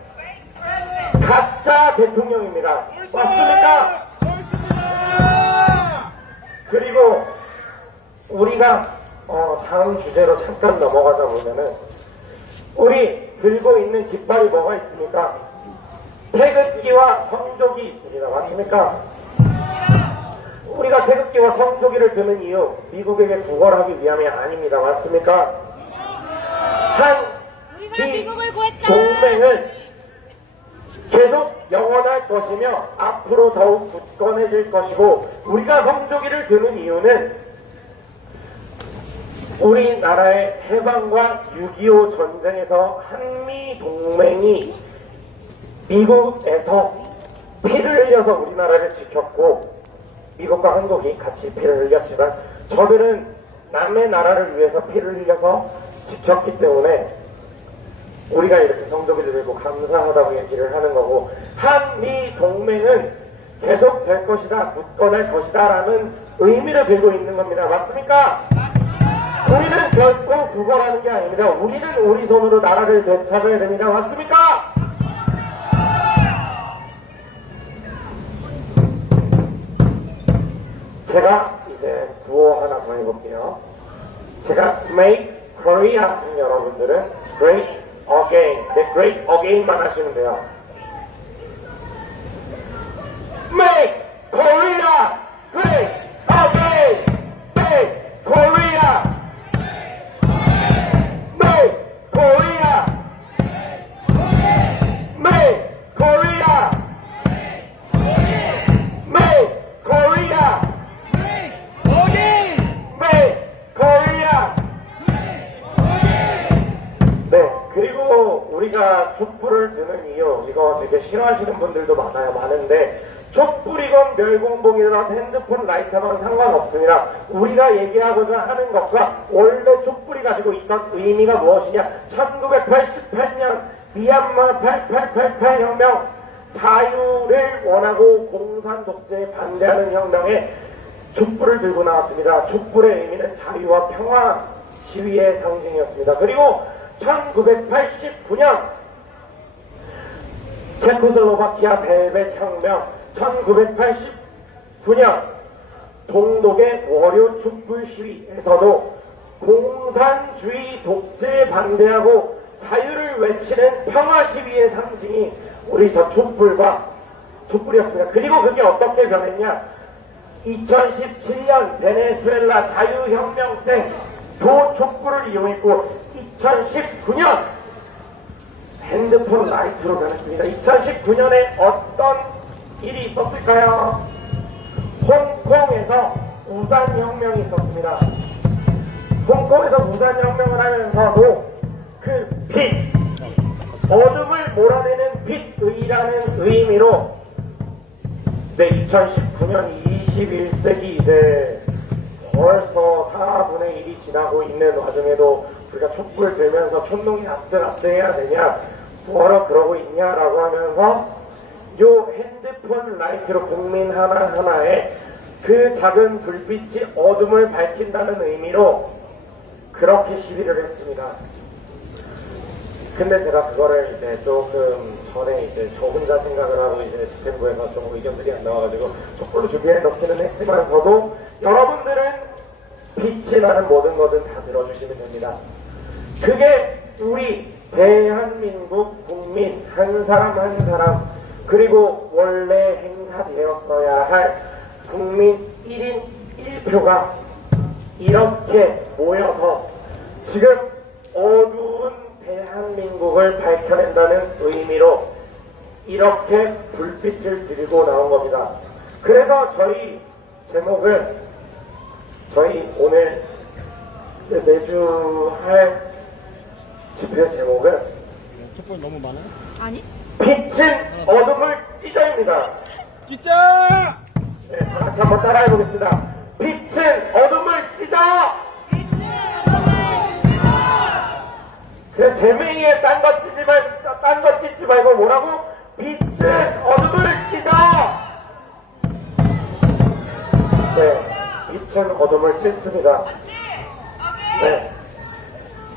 가짜 대통령입니다. 맞습니까? 그리고 우리가 다음 주제로 잠깐 넘어가다 보면은 우리 들고 있는 깃발이 뭐가 있습니까? 태극기와 성조기 있습니다. 맞습니까? 우리가 태극기와 성조기를 드는 이유 미국에게 구걸하기 위함이 아닙니다. 맞습니까? 이 동맹은 계속 영원할 것이며 앞으로 더욱 굳건해질 것이고 우리가 성조기를 드는 이유는 우리나라의 해방과 6.25 전쟁에서 한미 동맹이 미국에서 피를 흘려서 우리나라를 지켰고 미국과 한국이 같이 피를 흘렸지만 저들은 남의 나라를 위해서 피를 흘려서 지켰기 때문에 우리가 이렇게 성조기를 들고 감사하다고 얘기를 하는 거고 한미 동맹은 계속 될 것이다, 굳건할 것이다 라는 의미를 들고 있는 겁니다. 맞습니까? 우리는 결코 구걸하는 게 아닙니다. 우리는 우리 손으로 나라를 되찾아야 됩니다. 맞습니까? 제가 이제 구호 하나 더 해볼게요. 제가 Make Korea 하는 여러분들은 Great Again, 네, Great Again만 하시면 돼요. Make Korea Great Again! Make Korea! Make Korea! Make Korea! Make Korea! Make Korea! 네, 그리고 우리가 촛불을 드는 이유, 이거 되게 싫어하시는 분들도 많은데 촛불이건 멸공봉이건 핸드폰 라이터건 상관없습니다. 우리가 얘기하고자 하는 것과 원래 촛불이 가지고 있던 의미가 무엇이냐? 1988년 미얀마 8888 혁명, 자유를 원하고 공산 독재에 반대하는 혁명에 촛불을 들고 나왔습니다. 촛불의 의미는 자유와 평화 시위의 상징이었습니다. 그리고 1989년 체코슬로바키아 벨벳 혁명, 1989년 동독의 월요 촛불 시위에서도 공산주의 독재에 반대하고 자유를 외치는 평화 시위의 상징이 우리 저 촛불이었습니다. 그리고 그게 어떻게 변했냐? 2017년 베네수엘라 자유혁명 때 도 촛불을 이용했고 2019년 핸드폰 라이트로 변했습니다. 2019년에 어떤 일이 있었을까요? 홍콩에서 우산혁명이 있었습니다. 홍콩에서 우산혁명을 하면서도 그 빛, 어둠을 몰아내는 빛의라는 의미로 2019년 21세기 이제 벌써 4분의 1이 지나고 있는 와중에도 우리가 촛불 들면서 촛농이 아뜨아뜨 해야 되냐, 뭐하러 그러고 있냐라고 하면서 요 핸드폰 라이트로 국민 하나하나에 그 작은 불빛이 어둠을 밝힌다는 의미로 그렇게 시위를 했습니다. 근데 제가 그거를 이제 조금 전에 이제 저 혼자 생각을 하고 이제 집행부에서 좀 의견들이 안 나와가지고 촛불로 준비해 놓기는 했지만서도 여러분들은 빛이 나는 모든 것은 다 들어주시면 됩니다. 그게 우리 대한민국 국민 한 사람 한 사람, 그리고 원래 행사되었어야 할 국민 1인 1표가 이렇게 모여서 지금 어두운 대한민국을 밝혀낸다는 의미로 이렇게 불빛을 들고 나온 겁니다. 그래서 저희 제목을, 저희 오늘 매주 할 집회 제목은 촛불 너무 많아요? 아니? 빛은 어둠을 찢어입니다. 진짜! 네, 다 같이 한번 따라해보겠습니다. 빛은 어둠을 찢어! 그 재명이에 딴 것 찢지 말고 뭐라고? 빛은 어둠을 찢어! 네, 빛은 어둠을 찢습니다. 네.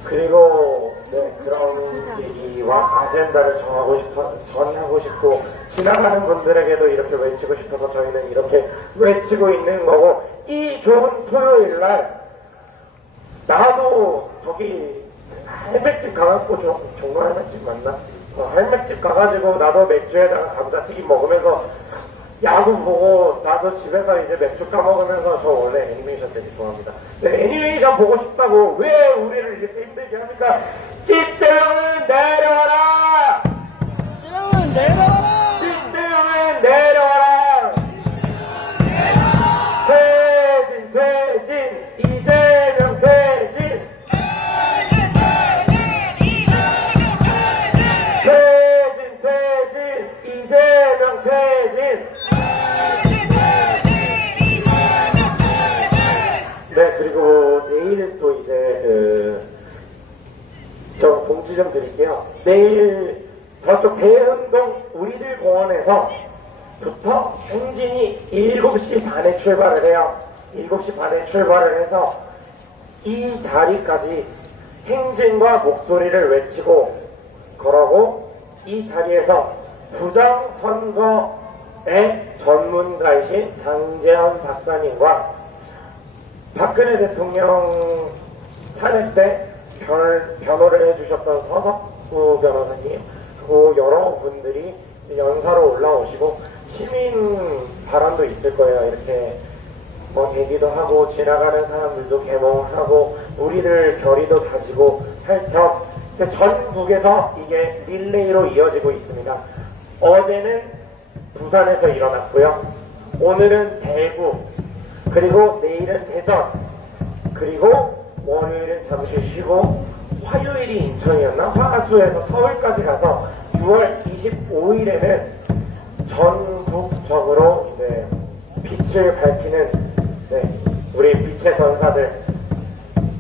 그리고 네, 그런 얘기와 아젠다를 전하고 싶고 지나가는 분들에게도 이렇게 외치고 싶어서 저희는 이렇게 외치고 있는 거고, 이 좋은 토요일날 나도 저기 할맥집 가갖고, 종로 할맥집 맞나? 할맥집 가가지고 나도 맥주에다가 감자튀김 먹으면서 야구 보고 나도 집에서 이제 맥주 까먹으면서 저 원래 애니메이션 되게 좋아합니다. 네, 애니메이션 보고 싶다고 왜 우리를 이렇게 힘들게 합니까? 찌떼형은 내려와라! 찌르면 내려와라! 찌떼형은 내려와라! 퇴진 퇴진 이재명 퇴진! 퇴진 퇴진 이재명 퇴진! 네, 그리고 내일 또 이제 저 공지 좀 드릴게요. 내일 저쪽 대흥동 우리들 공원에서부터 행진이 7시 반에 출발을 해요. 7시 반에 출발을 해서 이 자리까지 행진과 목소리를 외치고 걸어고, 이 자리에서 부정선거의 전문가이신 장재현 박사님과 박근혜 대통령 탄핵 때 변호를 해주셨던 서석구 변호사님, 그리고 여러분들이 연사로 올라오시고 시민 발언도 있을 거예요. 이렇게 뭐 얘기도 하고 지나가는 사람들도 개몽하고 우리를 결의도 다지고 할 겸 전국에서 이게 릴레이로 이어지고 있습니다. 어제는 부산에서 일어났고요. 오늘은 대구, 그리고 내일은 대전, 그리고 월요일은 잠시 쉬고 화요일이 인천이었나? 화수에서 서울까지 가서 6월 25일에는 전국적으로 이제 빛을 밝히는, 네, 우리 빛의 전사들,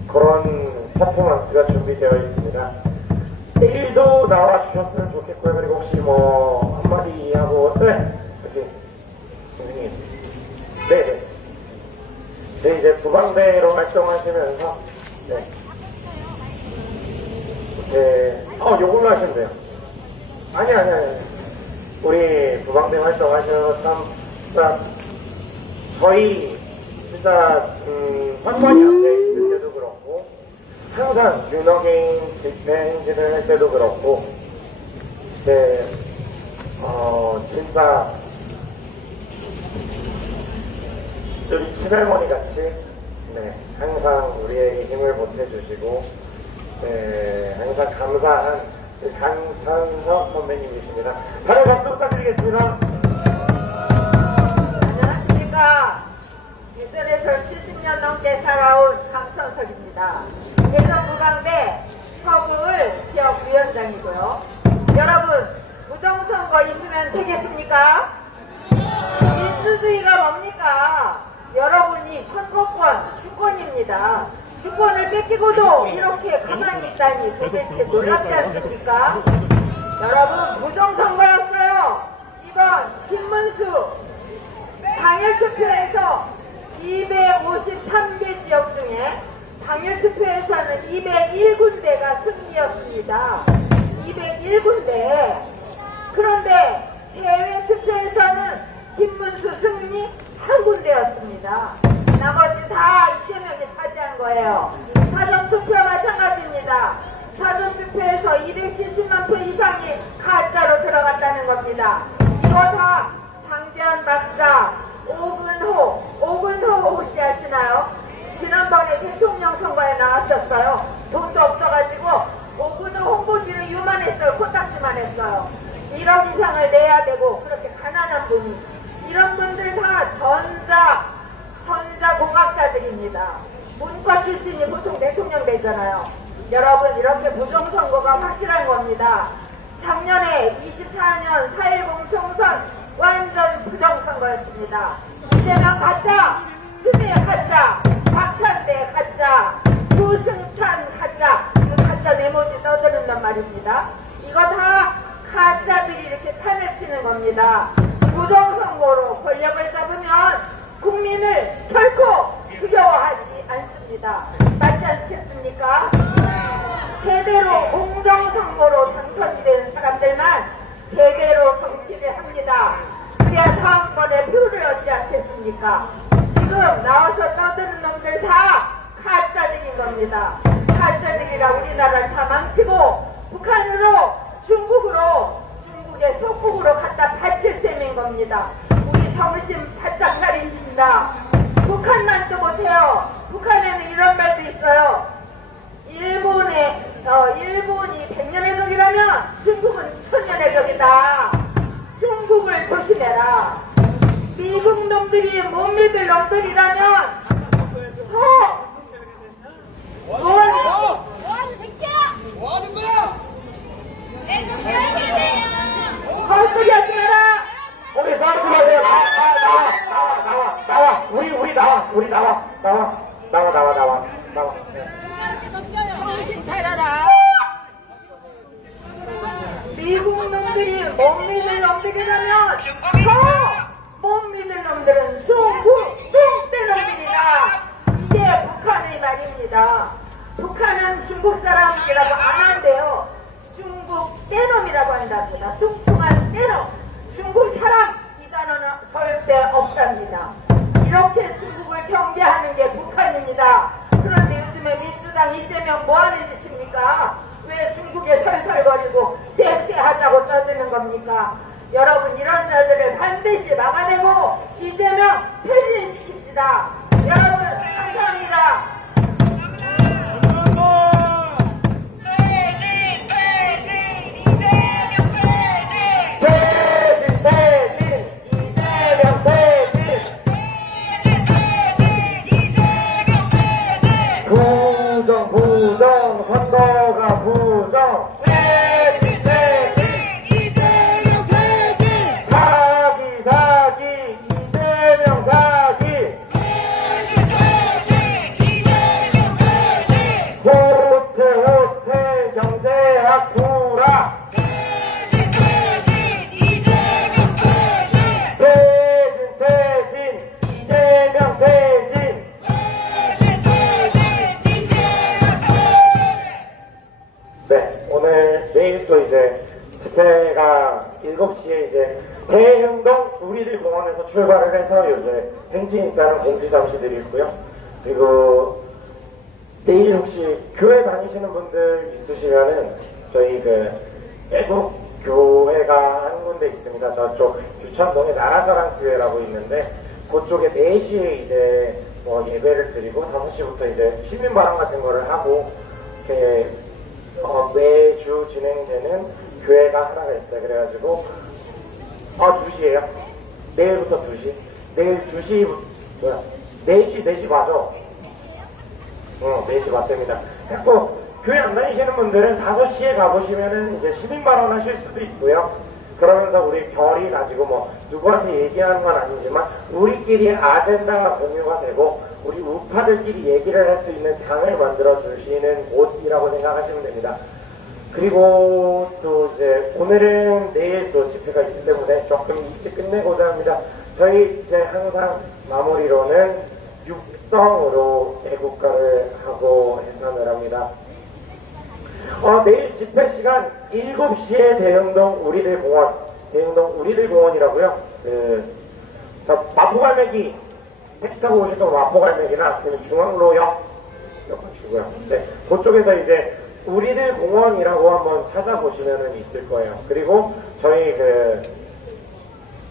그런 퍼포먼스가 준비되어 있습니다. 내일도 나와주셨으면 좋겠고요. 그리고 혹시 뭐 한마디 하고, 네, 이렇게 선생님, 네네. 네, 이제 부방대로 활동하시면서, 네. 네, 요걸로 하시면 돼요. 아니. 우리 부방대 활동하셔서 참, 저희, 진짜, 환관이 안 돼 있을 때도 그렇고, 항상 윤어게인 집회 행진을 할 때도 그렇고, 네, 진짜, 우리 친할머니 같이, 네, 항상 우리에게 힘을 보태주시고, 네, 항상 감사한 강찬석 선배님이십니다. 다른 박수 부탁드리겠습니다. 안녕하십니까. 인천에서 70년 넘게 살아온 강천석입니다. 대전부강대 서울 지역위원장이고요. 여러분, 부정선거 있으면 되겠습니까? 민주주의가 뭡니까? 여러분이 선거권, 주권입니다. 주권을 뺏기고도 이렇게 가만히 있다니 도대체 놀랍지 않습니까? 여러분, 부정선거였어요. 이번 김문수 당일투표에서 253개 지역 중에 당일투표에서는 201군데가 승리였습니다. 201군데. 그런데 대외투표에서는 김문수 승리 한 군데였습니다. 나머지 다 이재명이 차지한 거예요. 사전투표와 마찬가지입니다. 사전투표에서 270만 표 이상이 가짜로 들어갔다는 겁니다. 이거 다 장재현 박사, 오근호 혹시 아시나요? 지난번에 대통령 선거에 나왔었어요. 돈도 없어가지고 오근호 홍보지를 유만했어요. 코딱지만 했어요. 1억 이상을 내야 되고 그렇게 가난한 분이. 이런 분들 다 전자공학자들입니다. 문과 출신이 보통 대통령 되잖아요. 여러분, 이렇게 부정선거가 확실한 겁니다. 작년에 24년 4.10 총선 완전 부정선거였습니다. 이재명 가짜, 추미애 가짜, 박찬대 가짜, 조승찬 가짜, 그 가짜 메모지 떠드는단 말입니다. 이거 다 가짜들이 이렇게 판을 치는 겁니다. 부정선거로 권력을 잡으면 국민을 결코 두려워하지 않습니다. 맞지 않겠습니까? 제대로 공정선거로 당선이 된 사람들만 제대로 정치를 합니다. 그래야 다음번에 표를 얻지 않겠습니까? 지금 나와서 떠드는 놈들 다 가짜들인 겁니다. 가짜들이라 우리나라를 다 망치고 북한으로 중국의 속국으로 갖다 바칠 셈인 겁니다. 우리 정신 바짝 차리십니다. 북한만도 못해요. 북한에는 이런 말도 있어요. 일본이 100년의 적이라면 중국은 1000년의 적이다. 중국을 조심해라. 미국 놈들이 못 믿을 놈들이라면 뭐하는 새끼야? 뭐하는 거야? 내좀 배워주세요. 헛소리 하지 마라. 우리 나와주세요. 나와. 우리 나와. 정신 차려라. 미국 놈들이 못 믿을 놈들이라면 못 믿을 놈들은 뚱대 놈들이다. 이게 북한의 말입니다. 북한은 중국 사람이라고 안 한대요. 중국 떼놈이라고 한답니다. 뚱뚱한 떼놈. 중국 사람 이 단어는 절대 없답니다. 이렇게 중국을 경계하는 게 북한입니다. 그런데 요즘에 민주당 이재명 뭐하는 짓입니까? 왜 중국에 설설거리고 대세하자고 떠드는 겁니까? 여러분, 이런 자들을 반드시 막아내고 이재명 퇴진시킵시다. 여러분, 감사합니다. 부정, 선거가 부정. 사기, 이재명 사기. 호태, 경제학 구라. 퇴진, 이재명 퇴진. 네, 내일 또 이제 집회가 7시에 이제 대흥동 우리들 공원에서 출발을 해서 이제 행진이 있다는 공지 잠시 드리고요. 그리고 내일 혹시 교회 다니시는 분들 있으시면은 저희 애국 교회가 한 군데 있습니다. 저쪽 규천동에 나라사랑 교회라고 있는데 그쪽에 4시에 이제 예배를 드리고 5시부터 이제 시민바람 같은 거를 하고 이렇게 매주 진행되는 교회가 하나가 있어요. 그래가지고 2시에요. 내일부터 2시. 내일 2시 4시 맞아. 4시 맞답니다. 그래서 교회 안 다니시는 분들은 5시에 가보시면은 이제 시민발언 하실 수도 있고요. 그러면서 우리 결의 가지고 뭐 누구한테 얘기하는 건 아니지만 우리끼리 아젠다가 공유가 되고 우리 우파들끼리 얘기를 할 수 있는 장을 만들어 주시는 곳이라고 생각하시면 됩니다. 그리고 또 이제 오늘은 내일 또 집회가 있기 때문에 조금 일찍 끝내고자 합니다. 저희 이제 항상 마무리로는 육성으로 애국가를 하고 해산을 합니다. 내일 집회 시간 7시에 대흥동 우리들공원이라고요. 마포갈매기 택시 타고 오시던 마포갈매기나 아니면 중앙로역 주고요. 네, 그쪽에서 이제 우리들 공원이라고 한번 찾아보시면 있을 거예요. 그리고 저희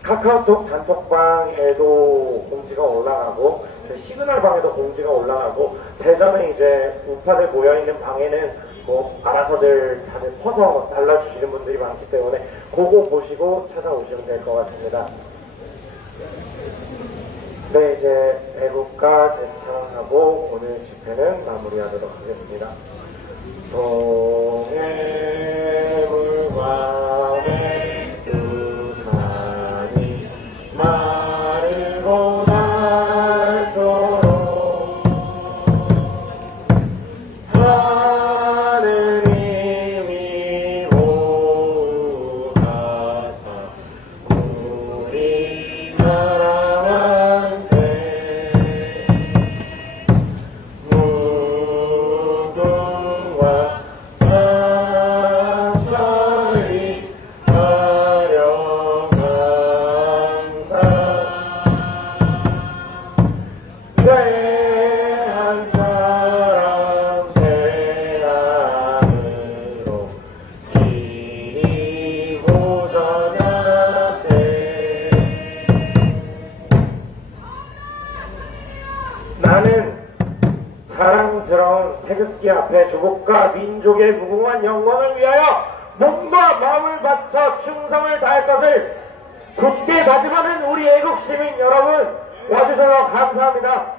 카카오톡 단톡방에도 공지가 올라가고 시그널 방에도 공지가 올라가고 대전에 이제 우파들 모여있는 방에는 뭐 알아서들 다들 퍼서 달라주시는 분들이 많기 때문에 그거 보시고 찾아오시면 될 것 같습니다. 네, 이제 애국가 제창하고 오늘 집회는 마무리하도록 하겠습니다. 동해물과 백두산이 마르고 닳도록 하느님이 보호하사 우리나라 만세 무궁화 사설이 하려강사 대한 사람 대안으로 길이 보전하세. 나는 사랑스러운 태극기 앞에 조국과 민족의 무궁한 영광을 위하여 몸과 마음을 바쳐 충성을 다할 것을 굳게 다짐하는 우리 애국 시민 여러분, 와주셔서 감사합니다.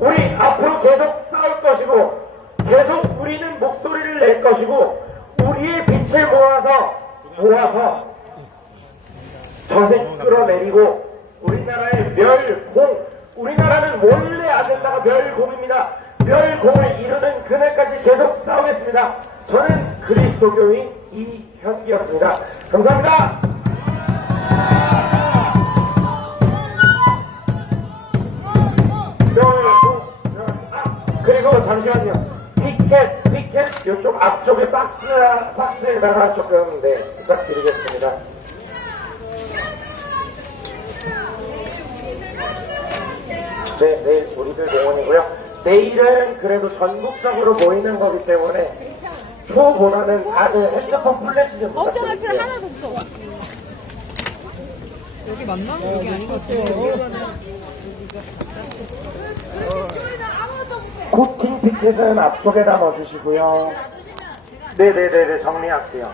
우리 앞으로 계속 싸울 것이고 계속 우리는 목소리를 낼 것이고 우리의 빛을 모아서 저색 끌어내리고 우리나라의 멸공, 우리나라는 원래 아젠다가 멸공입니다. 멸공을 이루는 그날까지 계속 싸우겠습니다. 저는 그리스도교인 이현기였습니다. 감사합니다. 그리고 잠시만요. 피켓 이쪽 앞쪽에 박스에다가 조금 부탁드리겠습니다. 네, 내일 우리들 공원이고요. 내일은 그래도 전국적으로 모이는 거기 때문에 초보다는 다들 핸드폰 플래시 좀 걱정할 필요 부탁드릴게요. 하나도 없어. 여기 맞나? 여기 아닌 것 같아. 코팅 피켓은 앞쪽에다 넣어주시고요. 네네네네, 정리할게요.